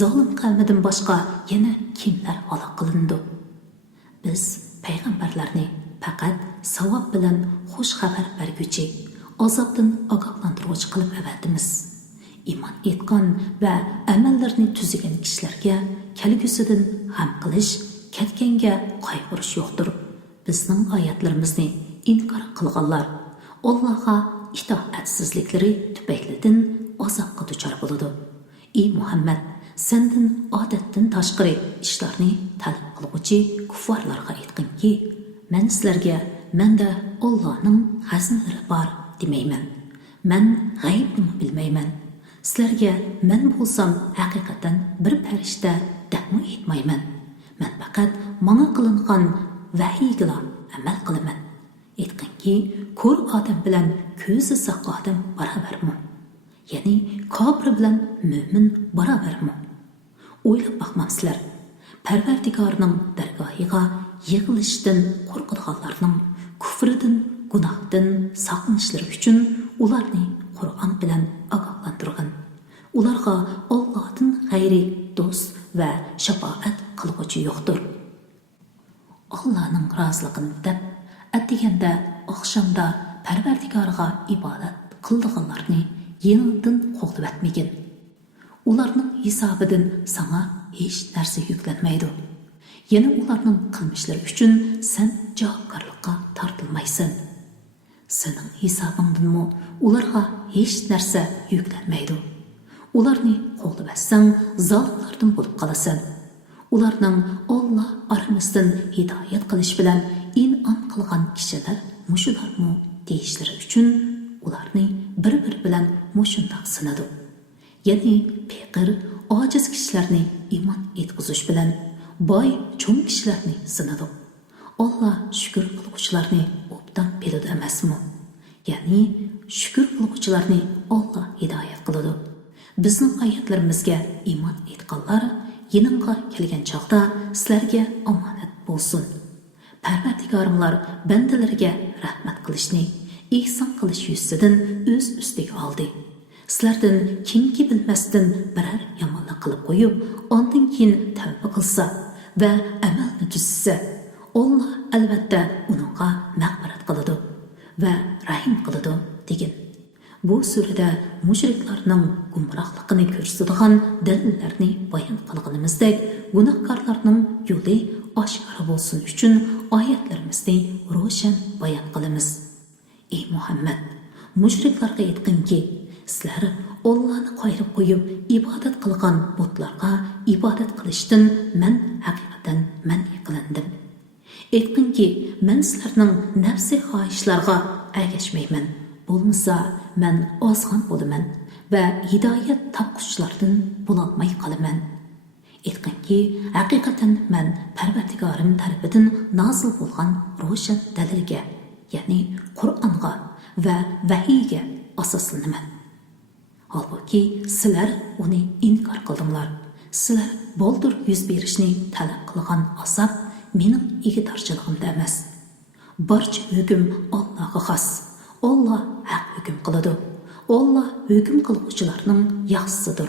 zolim qavmidan boshqa yana kimlar halok qilindi? Biz payg'ambarlarni faqat savob bilan xush xabar berguchi, azobdan ogohlantiruvchi qilib avatimiz. Iymon etgan va amallarni tuzigan kishilarga kelgusidan ham qilish, ketganga qayg'urish yo'qdir. Bizning oyatlarimizni inkor qilganlar Allohga itoatsizliklari tufaylidan azobga duchor bo'ladi. Ey Muhammad, sendan odatdan tashqari ishlarni talab qiluvchi kuffarlarga aytqinki, men sizlarga menda Allohning xazinalari bor demayman. Men g'aybni bilmayman. Sizlarga men bo'lsam haqiqatan bir farishta debmi aytmayman. Men faqat menga qilingan vahiyga amal qilaman. Aytqinki, ko'r odam bilan ko'zi saq odam barobarmi? Ya'ni kofir bilan mo'min barobarmi? O'ylab boqmamsizlar. Parvardigorning dargohiga yig'ilishdan qo'rqadiganlarning kufridan, gunohdan saqlanishlari uchun ularni Qur'on bilan ogohlantirgan. Ularga Allohdan g'ayri do'st va shafoat qilguvchi yo'qdir. Allohning roziligini deb atiganda oqshomda Parvardigorga ibodat qildiganlarni yenidan qo'g'lab atmagin. Ularning hisobidan sana hech narsa yuklanmaydi. Yana ularning qilmishlari uchun sen javobgarlikka tortilmaysan. Sening hisobingdanmi ularga hech narsa yuklanmaydi. Ularni qo'g'lab atsang, zolimlardan bo'lib qolasan. Ularning Alloh aramizdan hidoyat qilish bilan in'om qilgan kishilar mushularmi deyishlari uchun ularni bir-biri bilan mushundoq sinadi. Ya'ni faqir, ojiz kishilarni iymon etkizish bilan boy, cho'ng kishilarni sinadi. Alloh shukr qiluvchilarni obdan biladi emasmi? Ya'ni shukr qiluvchilarni Alloh hidoyat qiladi. Bizning oyatlarimizga iymon etganlar yiningga kelgan chaqda sizlarga omonat bo'lsin. Parvardigorimlar bandalariga rahmat qilishni, ihson qilish yuzidan o'z ustiga oldi. Sizlardan kimki bilmasdan biror yomonlik qilib qo'yib, ondan keyin tavba qilsa va amalni tuzsa, Alloh albatta uningga mag'firat qiladi va rahim qiladi degan. Bu surada mushriklarning gumrohligini ko'rsatadigan dalillarni bayon qilganimizdek, gunohkorlarning yo'li oshkora bo'lsin uchun oyatlarimizni ro'shan bayon qilamiz. Ey Muhammad, mushriklarga aytqinki, sizlar Allohni qo'yib qo'yib ibodat qilgan butlarga ibodat qilishdan men haqiqatan man qilindim. Aytqinki, men sizlarning nafsi xohishlarga ergashmayman. Bo'lmasa, men ozg'on bo'laman va hidoyat topquchilardan bo'lolmay qolaman. Aytqinki, haqiqatan men Parvardigorim tarafidan nozil bo'lgan ro'shan dalilga, ya'ni Qur'onga va vahiyga asoslanaman. Halbuki sizlar uni inkor qildinglar. Sizlar boldir yuz berishni talab qilgan azob mening igitorchiligimda emas. Barcha hukm Allohga xos. Allah haq hukm qiladi. Allah hukm qiluvchilarning yaxshisidir.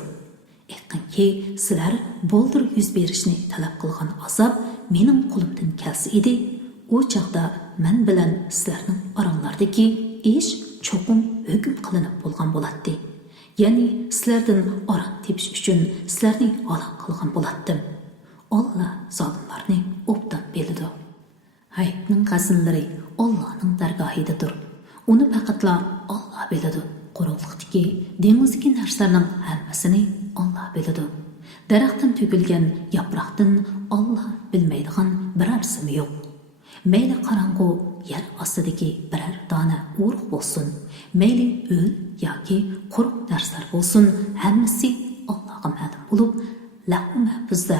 Aytqinki, sizlar boldir yuz berishni talab qilgan azob mening qo'limdan kelsa edi, u chaqda men bilan sizlarning oranglardagi ish cho'qim hukm qilinib bo'lgan bo'ladi. Ya'ni sizlardan oraq tepish uchun sizlarni halok qilgan bo'lardim. Allah zolimlarni obdan biladi. Hayotning qazinlari Allohning dargohidadir. Uni faqatla Alloh biladi. Quruqlikdagi, dengizdagi narsalarning hammasini Alloh biladi. Daraxtdan to'kilgan yaproqdan Alloh bilmaydigan biror simi yo'q. Mayli qorong'u yer ostidagi biror dona urug' bo'lsin, mayli o'l yoki quruq narsalar bo'lsin, hammasi Allohga ma'lum bo'lib, lavh-u mahfuzda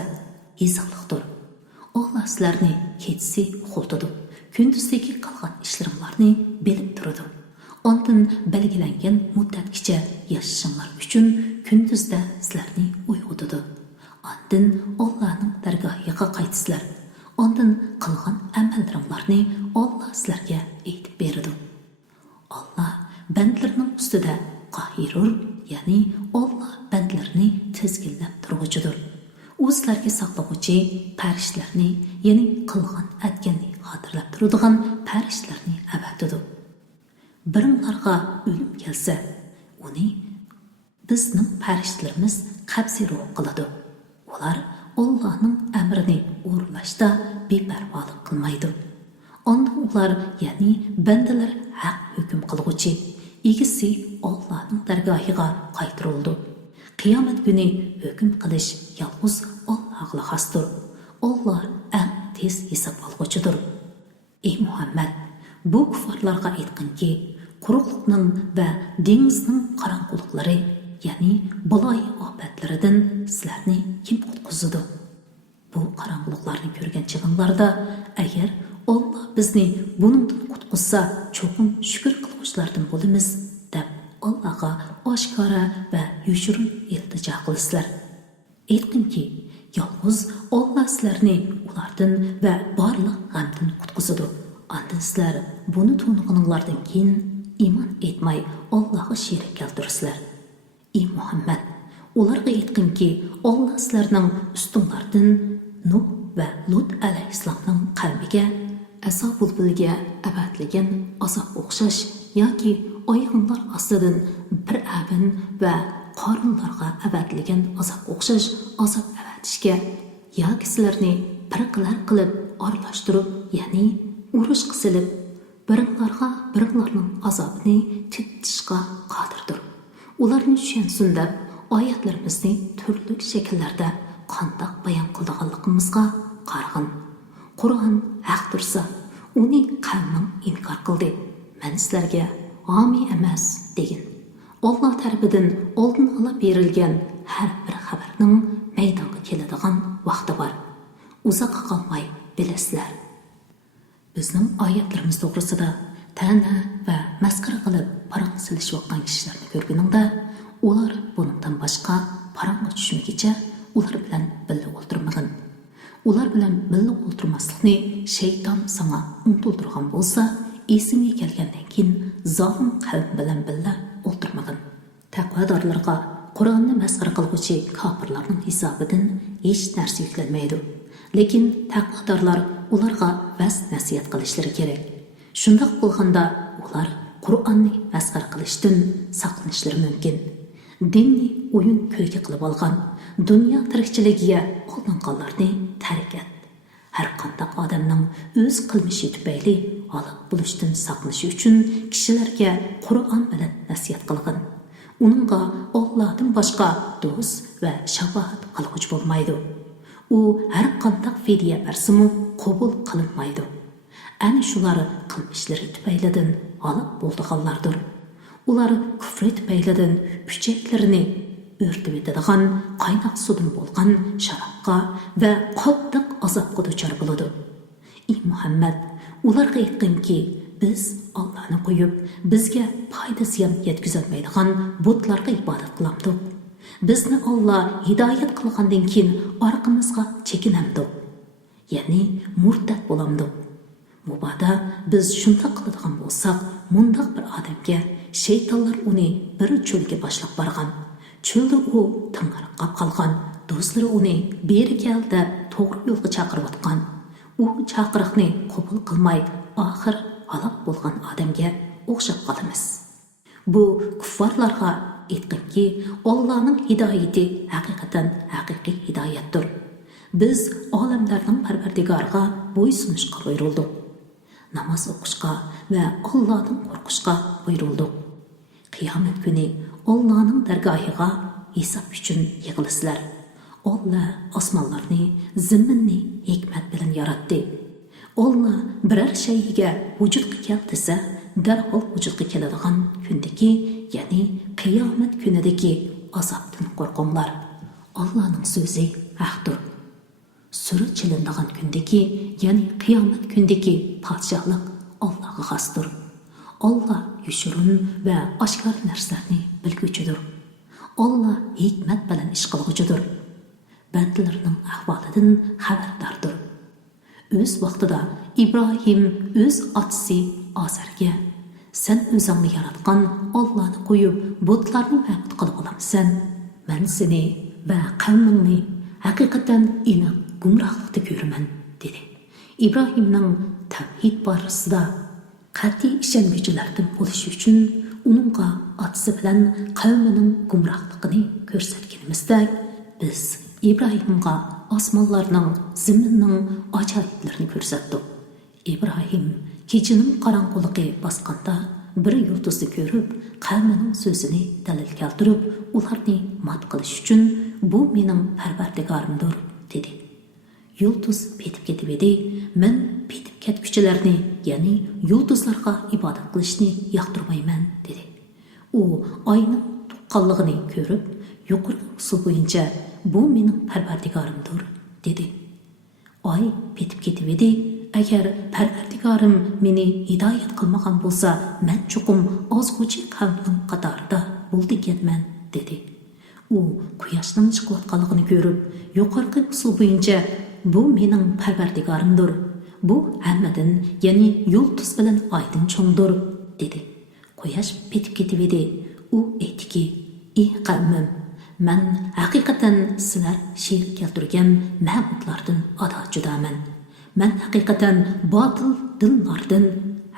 yoziqliqdir. Alloh sizlarni kechasi o'qitadi, kunduzdagi qilgan ishlaringlarni bilib turadi. Ondan belgilangan muddatgacha yashashinglar uchun kunduzda sizlarni uyg'otadi. Ondan Allohning dargohiga qaytsizlar. Ondan qilgan amallaringlarni Alloh sizlarga aytib beradi. Alloh bandlarning ustida qohirur, ya'ni Alloh bandlarni tizginlab turg'uchidir. U sizlarga saqlovchi farishtalarni, ya'ni qilgan atganni xotirlab turadigan farishtalarni avatadi. Biringlarga o'lim kelsa, uni bizning farishtalarimiz qabziruh qiladi. Ular Allohning amrini o'rlashda beparvolik qilmaydi. Onda ular, ya'ni bandalar haq hukm qilguvchi, egisi Allohning dargohiga qaytarildi. Qiyomat kuni hukm qilish yolg'iz Allohga xosdir. Alloh eng tez hisob olg'uchidir. Ey Muhammad, bu kuffarlarga aytqinki, quruqlikning va dengizning qorong'uliklari, ya'ni baloy ofatlaridan sizlarni kim qutqizadi? Bu qorong'uliklarni ko'rgan chig'inlarda, agar Alloh bizni buningdan qutqizsa, cho'qim shukr qiluvchilardan bo'lamiz deb Allohga oshkora va yoshirin iltijo qilasizlar. Aytqinki, yolg'iz Alloh sizlarni ulardan va barliq g'amdan qutqizadi. Ondan sizlar buni to'niqinglardan keyin iymon etmay Allohga sherik keltirsizlar. Ey Muhammad, ularga aytqinki, Alloh sizlarning ustinglardan Nuh va Lut alayhissalomning qavmiga asobul bilga avatlagan azob o'xshash yoki oyg'inlar ostidan bir avin va qorinlarga avatlagan azob o'xshash azob avatishga yoki sizlarni pirqlar qilib aralashtirib, ya'ni urush qisilib, biringlarning azobini titishga qodirdir. Ularni tushunsin deb oyatlarimizni turli shakllarda qandoq bayon qilganligimizga qarag'in. Qur'on haq tursa, uni qavming inkor qildi. Men sizlarga omi emas degin. Alloh tarafidan oldin olib berilgan har bir xabarning maydonga keladigan vaqti bor. Uzoqqa qolmay bilasizlar. Bizning oyatlarimiz to'g'risida ta'na va masxara qilib parang silishayotgan kishilarni ko'rganingda, ular bundan boshqa parangga tushmaguncha ular bilan birga o'ltirmagin. Ular bilan birga o'ltirmaslikni shayton sana unuttirgan bo'lsa, esingga kelgandan keyin zolim qalb bilan birga o'ltirmagin. Taqvodorlarga Qur'onni masxara qiluvchi kofirlarning hisobidan hech narsa yuklanmaydi. Lekin taqvodorlar ularga vas nasihat qilishlari kerak. Shundoq bo'lganda ular Qur'onni masxara qilishdan saqlanishlari mumkin. Dinni o'yin ko'rga qilib olgan, dunyo tirikchiligiga qo'llanganlarni tark et. Har qanday odamning o'z qilmishi tufayli halok bo'lishdan saqlanish uchun kishilarga Qur'on bilan nasihat qilgin. Uningga Allohdan boshqa do'st va shafaat qilguvchi bo'lmaydi. u har qanday fidya bersimu qabul qilinmaydi. Ana shular qilmishlari tufaylidan halok bo'lganlardir. Ular kufri tufaylidan puchaklarini o'rtib etadigan qaynoq suvdan bo'lgan sharobga va qattiq azobga duchor bo'ladi. Ey Muhammad, ularga aytqinki, biz Allohni qo'yib, bizga foyda ziyon yetkazolmaydigan butlarga ibodat qilamdik. Bizni Alloh hidoyat qilgandan keyin orqamizga chekinamdik. Ya'ni murtad bo'lamdik. Mubada biz shunday qiladigan bo'lsak, mundaq bir odamga shaytonlar uni bir cho'lga boshlab borgan. Cho'lda u tingarqab qolgan. Do'stlari uni beri kel deb to'g'ri yo'lga chaqirayotgan. U chaqiriqni qabul qilmay, oxir halok bo'lgan odamga o'xshab qolamiz. Bu kuffarlarga aytqinki, Allohning hidoyati haqiqatan haqiqiy hidoyatdir. Biz olamlarning Parvardigoriga bo'ysunishga buyurildik. Namoz o'qishga va Allohdan qo'rqishga buyurildik. Qiyomat kuni Allohning dargohiga hisob uchun yig'ilasizlar. Allah osmonlarni, zaminni hikmat bilan yaratdi. Allah biror shayga vujudga keltirsa, darhol vujudga keladigan kundagi, ya'ni qiyomat kunidagi azobdan qo'rqinglar. Allohning so'zi haqdir. Sura chilinadigan kundagi, ya'ni qiyomat kundagi podshohlik Allohga xosdir. Allah yushrun va oshkor narsalarni bilguchidir. Allah hikmat bilan ish qilguchidir. Bandalarning ahvolidan xabardordir. O'z vaqtida Ibrohim o'z otasi Azarga sen o'zingni yaratgan Allohni qo'yib butlarni ma'bud qilib olamsan. Men seni va qavmingni haqiqatan aniq gumrohlikda ko'raman dedi. Ibrohimning tavhid borasida qat'iy ishonuvchilardan bo'lish uchun uningga otasi bilan qavmining gumrohligini ko'rsatganimizda biz İbrahimga osmonlarning, zaminning ajoyiblarini ko'rsatdik. İbrahim kechining qorong'uligi bosganda bir yulduzni ko'rib, qavmining so'zini dalil keltirib, ularni mat qilish uchun bu mening Parvardigorimdir dedi. Yulduz petib ketib edi. Men petib ketguchilarni, ya'ni yulduzlarga ibodat qilishni yoqtirmayman dedi. U oyning tuqqanligini ko'rib, yuqori usul bo'yicha bu mening Parvardigorimdir dedi. Oy petib ketib edi. Agar Parvardigorim meni hidoyat qilmagan bo'lsa, men chuqum ozg'uchi qavmning qatorida bo'lganman dedi. U quyoshning chiqayotganligini ko'rib, yuqorqi usul bo'yicha bu mening Parvardigorimdir. Bu hammadan, ya'ni yulduz bilan oydin cho'ngdir dedi. Quyosh petib ketib edi. U aytdiki, ey qavmim, men haqiqatan sizlar sherik keltirgan ma'budlardan ado judaman. Men haqiqatan botil dinlardan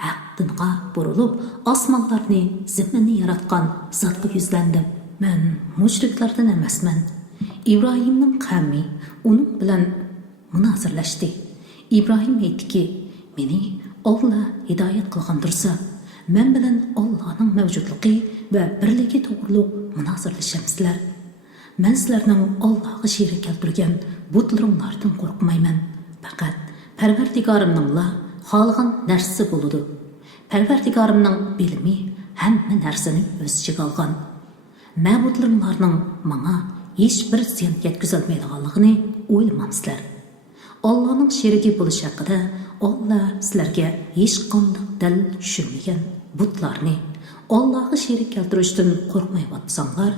haq dinga burilib, osmonlarni, zaminni yaratgan zotga yuzlandim. Men mushriklardan emasman. İbrahimning qavmi uning bilan munozirlashdi. İbrahim aytdiki, meni Alloh hidoyat qilgandirsa, men bilan Allohning mavjudligi va birligi to'g'riliq munozirlashamsizlar. Men sizlarning Allohga sherik keltirgan butlaringlardan qo'rqmayman. Faqat Parvardigorimningla xohlagan narsa bo'ladi. Parvardigorimning bilimi hamma narsani o'z ichiga olgan. Ma'budlaringlarning menga hech bir ziyon yetkazolmaydiganligini o'ylamamsizlar. Allohning sherigi bo'lish haqida Alloh sizlarga hech qanday dalil tushirmagan butlarni Allohga sherik keltirishdan qo'rqmayotsanlar,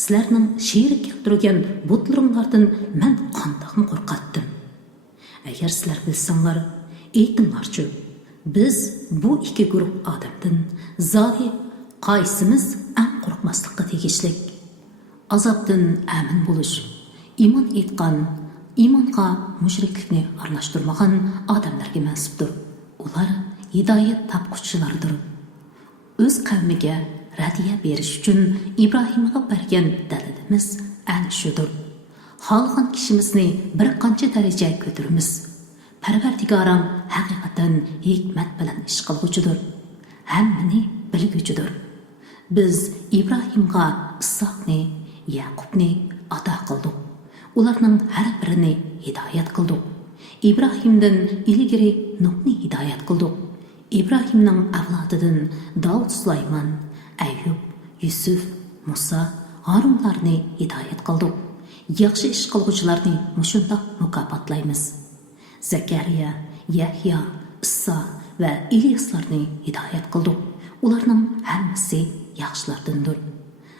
sizlarning sherik keltirgan butlaringlardan men qandoqmi qo'rqatdim? Agar sizlar bilsanglar, aytinglarchi, biz bu ikki guruh odamdan zodi qaysimiz eng qo'rqmaslikka tegishlik? Azobdan amin bo'lish, iymon etgan, iymonga mushriklikni aralashtirmagan odamlarga mansubdir. Ular hidoyat topquchilardir. O'z qavmiga radiya berish uchun İbrahimga bergan dalilimiz ana shudir. Xohlagan kishimizni bir qancha daraja ko'taramiz. Parvardigorim haqiqatan hikmat bilan ish qilguchidir. Hammani bilguchidir. Biz İbrahimga Isoqni, Yaqubni ato qildik. ularning har birini hidoyat qildik. İbrahimdan ilgari Nuhni hidoyat qildik. İbrahimning avlodidan Davud, Sulaymon, Ayyub, Yusuf, Musa, Harunlarni hidoyat qildik. Yaxshi ish qilguvchilarni mushunda mukofotlaymiz. Zakariya, Yahya, İsa va İlyaslarni hidoyat qildik. Ularning hammasi yaxshilardandir.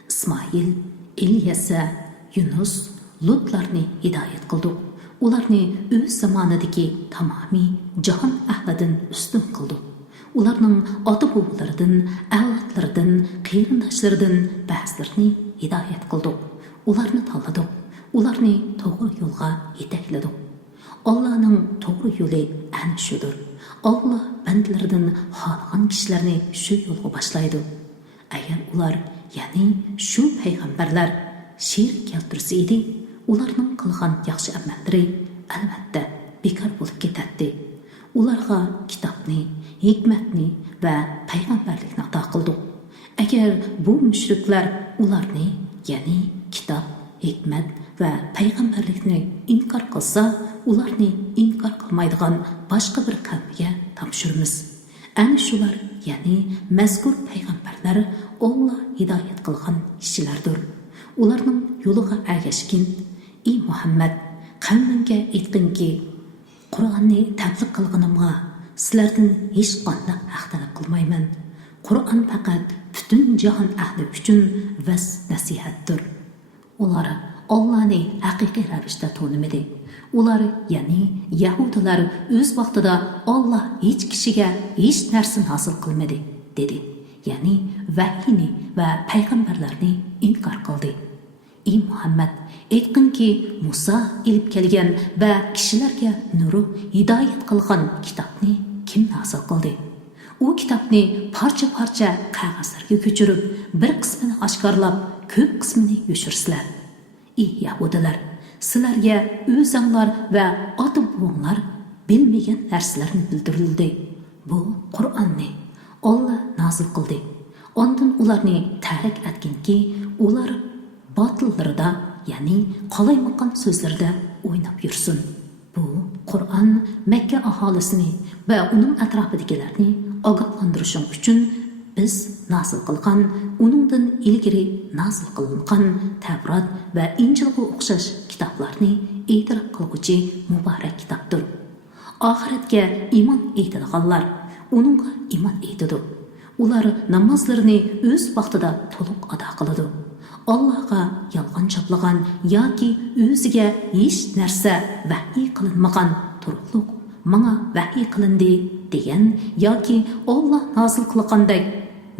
İsmoil, İlyasa, Yunus, Lutlarni hidoyat qildik. Ularni o'z zamonidagi tamomiy jahon ahlidan ustun qildik. Ularning ota-bobolaridan, avlodlaridan, qarindoshlaridan ba'zilarini hidoyat qildik. Ularni tanladik. Ularni to'g'ri yo'lga yetakladik. Allohning to'g'ri yo'li ana shudir. Alloh bandalaridan xohlagan kishilarni shu yo'lga boshlaydi. Agar ular, ya'ni shu payg'ambarlar sherik keltirsa edi, ularning qilgan yaxshi amallari albatta bekor bo'lib ketadi. Ularga kitobni, hikmatni va payg'ambarlikni ato qildik. Agar bu mushriklar ularni, ya'ni kitob, hikmat va payg'ambarlikni inkor qilsa, ularni inkor qilmaydigan boshqa bir qavmga topshiramiz. Ana shular, ya'ni mazkur payg'ambarlar Alloh hidoyat qilgan kishilardir. Ularning yo'liga ergashgin. Ey Muhammad, qavmingga aytqinki, Qur'onni tabliq qilganimga sizlardan hech qanday haq talab qilmayman. Qur'on faqat butun jahon ahli uchun vas nasihatdir. Ular Allohni haqiqiy ravishda tanimadi. Ular, ya'ni Yahudilar o'z vaqtida Alloh hech kishiga hech narsani hosil qilmadi dedi. Ya'ni vahyini va payg'ambarlarni inkor qildi. Ey Muhammad, aytqinki, Musa ilib kelgan va kishilarga nuru hidoyat qilgan kitobni kim hosil qildi? U kitobni parcha-parcha qog'ozlarga ko'chirib, bir qismini oshkorlab, ko'p qismini yoshirsizlar. Ey Yahudilar, sizlarga o'zinglar va ota-bobonglar bilmagan narsalarni bildirildi. Bu Qur'onni Alloh nozil qildi. Ondan ularni tarik etganki, ular batıllarida, ya'ni qolaymaqan so'zlarda o'ynab yursin. Bu Qur'on Makka aholisini va uning atrofidagilarni ogohlantirish uchun biz nozil qilgan, uningdan ilgari nozil qilingan Tavrat va Injilga o'xshash kitoblarni e'tirof qiluvchi muborak kitobdir. Oxiratga iymon etadiganlar uningga iymon etadi. Ular namozlarini o'z vaqtida to'liq ado qiladi. Allohga yolg'on choplagan yoki o'ziga hech narsa vahiy qilinmagan turliq menga vahiy qilindi degan yoki Alloh nozil qilgandek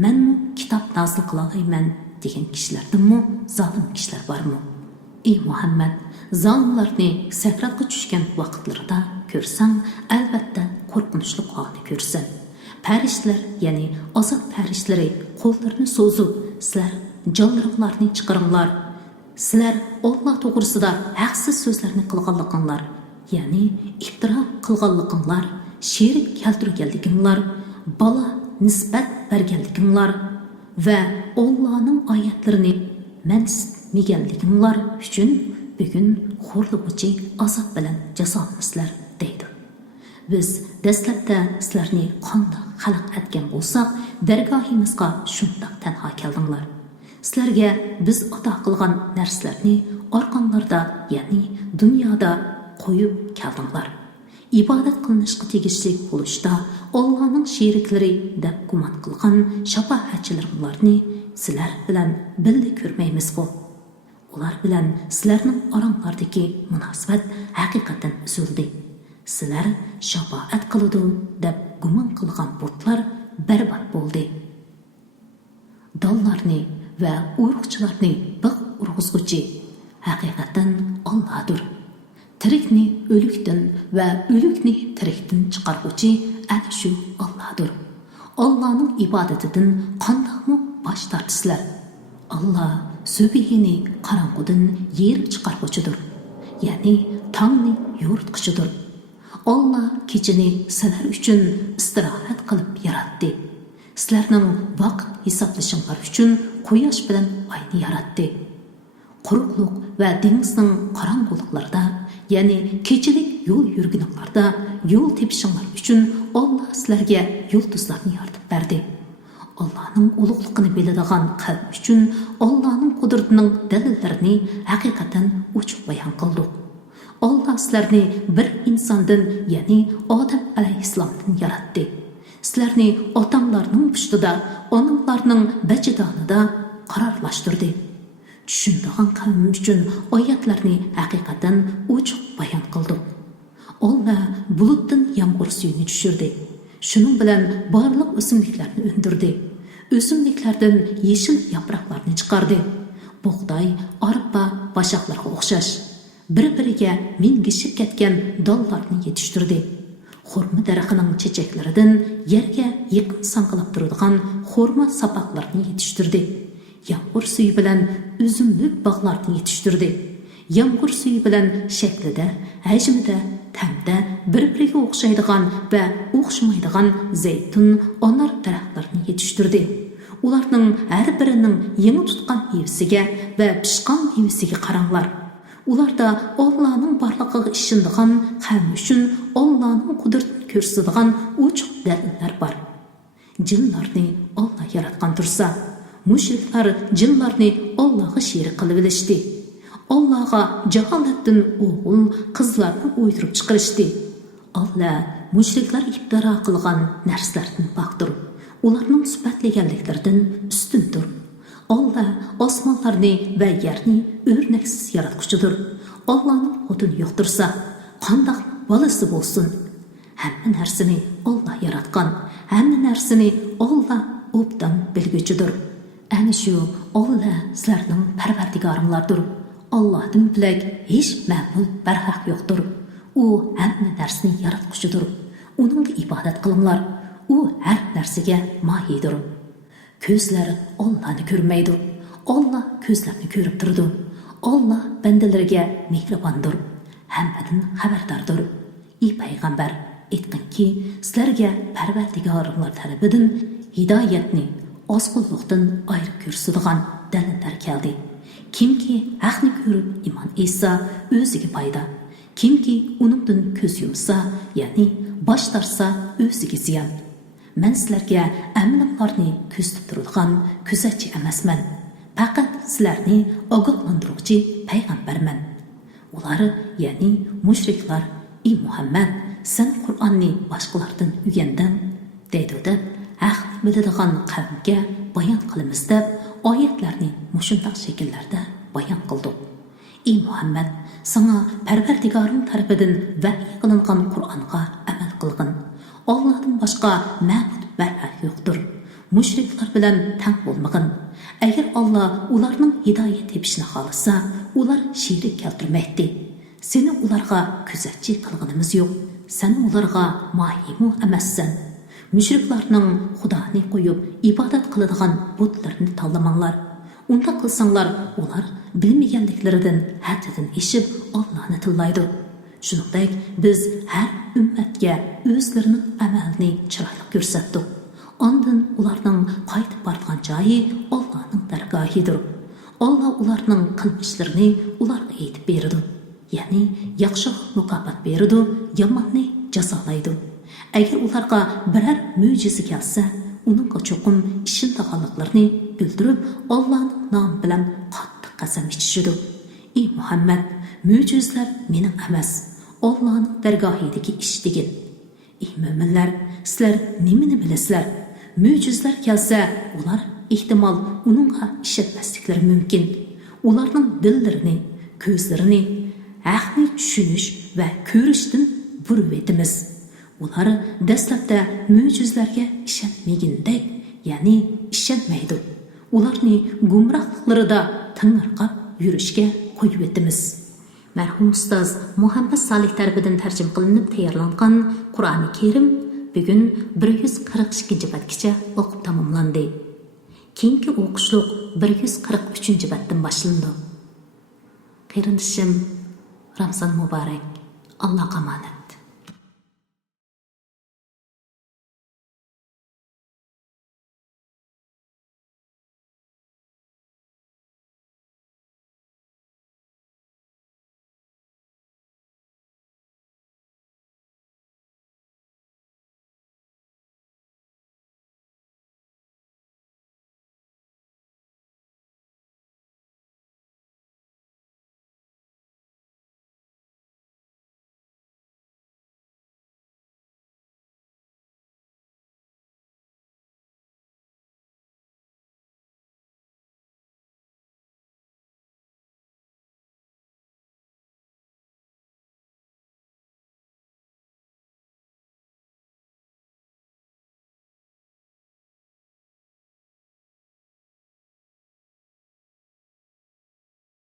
menmi kitob nozil qilalayman degan kishilardanmi zolim kishilar bormi? Ey Muhammad, zolimlarni sakratga tushgan vaqtlarida ko'rsang, albatta qo'rqinchli holni ko'rsan. Farishtalar, ya'ni azob farishlari qo'llarini so'zib, sizlar jonlaringlarni chiqaringlar. Sizlar Alloh to'g'risida haqsiz so'zlarni qilganliginglar, ya'ni iftiro qilganliginglar, sherik keltirganliginglar, bola nisbat berganliginglar va Allohning oyatlarini mansitmaganliginglar uchun bugun xo'rlig'uchi azob bilan jazolanasizlar deydi. Biz dastlabda sizlarni qanday xalq etgan bo'lsak, dargohimizga shundoq tanho keldinglar. Sizlarga biz ato qilgan narsalarni orqanlarda, ya'ni dunyoda qo'yib keldinglar. Ibodat qilinishga tegishli bo'lishda Allohning sheriklari deb gumon qilgan shafoatchilarni sizlar bilan birga ko'rmaymiz-ku. Ular bilan sizlarning oranglardagi munosabat haqiqatan uzildi. Sizlar shafoat qiladi deb gumon qilgan butlar barbod bo'ldi. Dollarni va urug'chilarni biq urg'izguchi haqiqatan Allohdir. Tirikni o'likdan va o'likni tirikdan chiqarguvchi ana shu Allohdir. Allohning ibodatidan qandoqmi bosh tortisizlar? Alloh subhini qorong'udan yer chiqarguvchidir, ya'ni tongni yo'ritquchidir. Alloh kechini sizlar uchun istirohat qilib yaratdi. Sizlarning vaqt hisoblashinglar uchun quyosh bilan oyni yaratdi. quruqluq va dengizning qorong'uliqlarida, ya'ni kechilik yo'l yurguninglarda yo'l tepishinglar uchun Alloh sizlarga yulduzlarni yaratib berdi. Allohning ulug'ligini biladigan qalb uchun Allohning qudratining dalillarini haqiqatan ochiq bayon qildik. Alloh sizlarni bir insondan, ya'ni Odam alayhissalomdan yaratdi. Sizlarni otamlarning pushtuda, onanglarning bachidonida qarorlashtirdi. Tushunadigan qavm uchun oyatlarni haqiqatan ochiq bayon qildik. Alloh bulutdan yomg'ir suyini tushirdi. Shuning bilan barliq o'simliklarni o'ndirdi. O'simliklardan yeshil yaproqlarni chiqardi. Bug'doy, arpa, bashaqlarga o'xshash bir-biriga mingishib ketgan dollarni yetishtirdi. Xurma daraxining chechaklaridan yerga yaqin sanqilib turadigan xurma sapoqlarni yetishtirdi. Yomg'ir suvi bilan uzumlik bog'larni yetishtirdi. Yomg'ir suvi bilan shaklida, hajmida, ta'mda bir-biriga o'xshaydigan va o'xshamaydigan zaytun, anar daraxtlarini yetishtirdi. Ularning har birining yangi tutgan mevasiga va pishgan mevasiga qaranglar. Ularda Allohning borligiga ishonadigan qavm uchun Allohning qudratini ko'rsatadigan ochiq dalillar bor. Jinlarni Alloh yaratgan tursa, mushriklar jinlarni Allohga sherik qilib bilishdi. Allohga jaholatdan o'g'il, qizlarni o'ydirib chiqarishdi. Alloh mushriklar ibtiro qilgan narsalardan baxtir. Ularning sifatlaganliklaridan ustundir. Alloh osmonlarni va yerni o'rnaksiz yaratquchidir. Allohning o'tini yo'qtirsa, qandoq bolasi bo'lsin? Hamma narsani Alloh yaratgan, hamma narsani Alloh obdan bilguchidir. Ana shu Alloh sizlarning parvardigoringlardir. Allohdan bilak hech ma'bud barhaq yo'qdir. U hamma narsani yaratquchidir. Uningga ibodat qilinglar. U har narsaga mohidir. Ko'zlar Allohni ko'rmaydi. Alloh ko'zlarni ko'rib turdi. Alloh bandalariga mehribondir, hammadan xabardordir. Ey payg'ambar, aytqinki, sizlarga Parvardigoringlar tarafidan hidoyatni ozg'unlikdan ayirib ko'rsatadigan dalillar keldi. Kimki haqni ko'rib iymon etsa, o'ziga foyda. Kimki uningdan ko'z yumsa, ya'ni bosh tortsa, o'ziga ziyon. Men sizlarga amlinlarni kuzatib turadigan kuzatchi emasman. Faqat sizlarni ogohlantiruvchi payg'ambarman. Ular, ya'ni mushriklar, ey Muhammad, sen Qur'onni boshqalardan o'rganding, deydi deb, haqni biladigan qavmga bayon qilamiz deb, oyatlarni mushundaq shakllarda bayon qildik. Ey Muhammad, sana Parvardigoring tarafidan vahiy qilingan Qur'onga amal qilgin. Allah'tan başqa ma'bud barhaq yo'qdir. Mushriklar bilan tang bo'lmagin. Agar Alloh ularning hidoyat tepishini xolasa, ular sherik keltirmaydi. Seni ularga kuzatchi qilganimiz yo'q. Sen ularga mohimu emassan. Mushriklarning Xudoni qo'yib ibodat qiladigan butlarni tanlamanglar. Unda qilsanglar, ular bilmaganliklaridan haddidan eshib Allohni tillaydi. Shuningdek, biz har ummatga o'zlarining amalini chiroyli ko'rsatdik. Ondan ularning qaytib borgan joyi Allohning dargohidir. Alloh ularning qilmishlarini ularga aytib beradi. Ya'ni yaxshi mukofot beradi, yomonni jazolaydi. Agar ularga biror mo'jiza kelsa, uningga cho'qim ishonganliklarini bildirib, Allohning nomi bilan qattiq qasam ichishadi. Ey Muhammad, mo'jizalar mening emas, Allohning dargohidagi ish degin. Ey mo'minlar, sizlar nimani bilasizlar? Mo'jizalar kelsa, ular ehtimol uningga ishonmasliklari mumkin. Ularning dillarini, ko'zlarini haqni tushunish va ko'rishdan burib etimiz. Ular dastlabda mo'jizalarga ishonmagandek, ya'ni ishonmaydi. Ularni gumrohliklarida tangirqab yurishga qo'yib etimiz. Mərhum Ustaz Muhammad Salih tərəfindən tərcüm qılınıb tayarlanğan Qur'an-ı Kerim bugün 142-ci bətkiçə oqub tamamlandı. Keyinki oquşluq 143-cü bətdən başlandı. Qeyrindişim Ramazan mübarək. Allah'a emanet.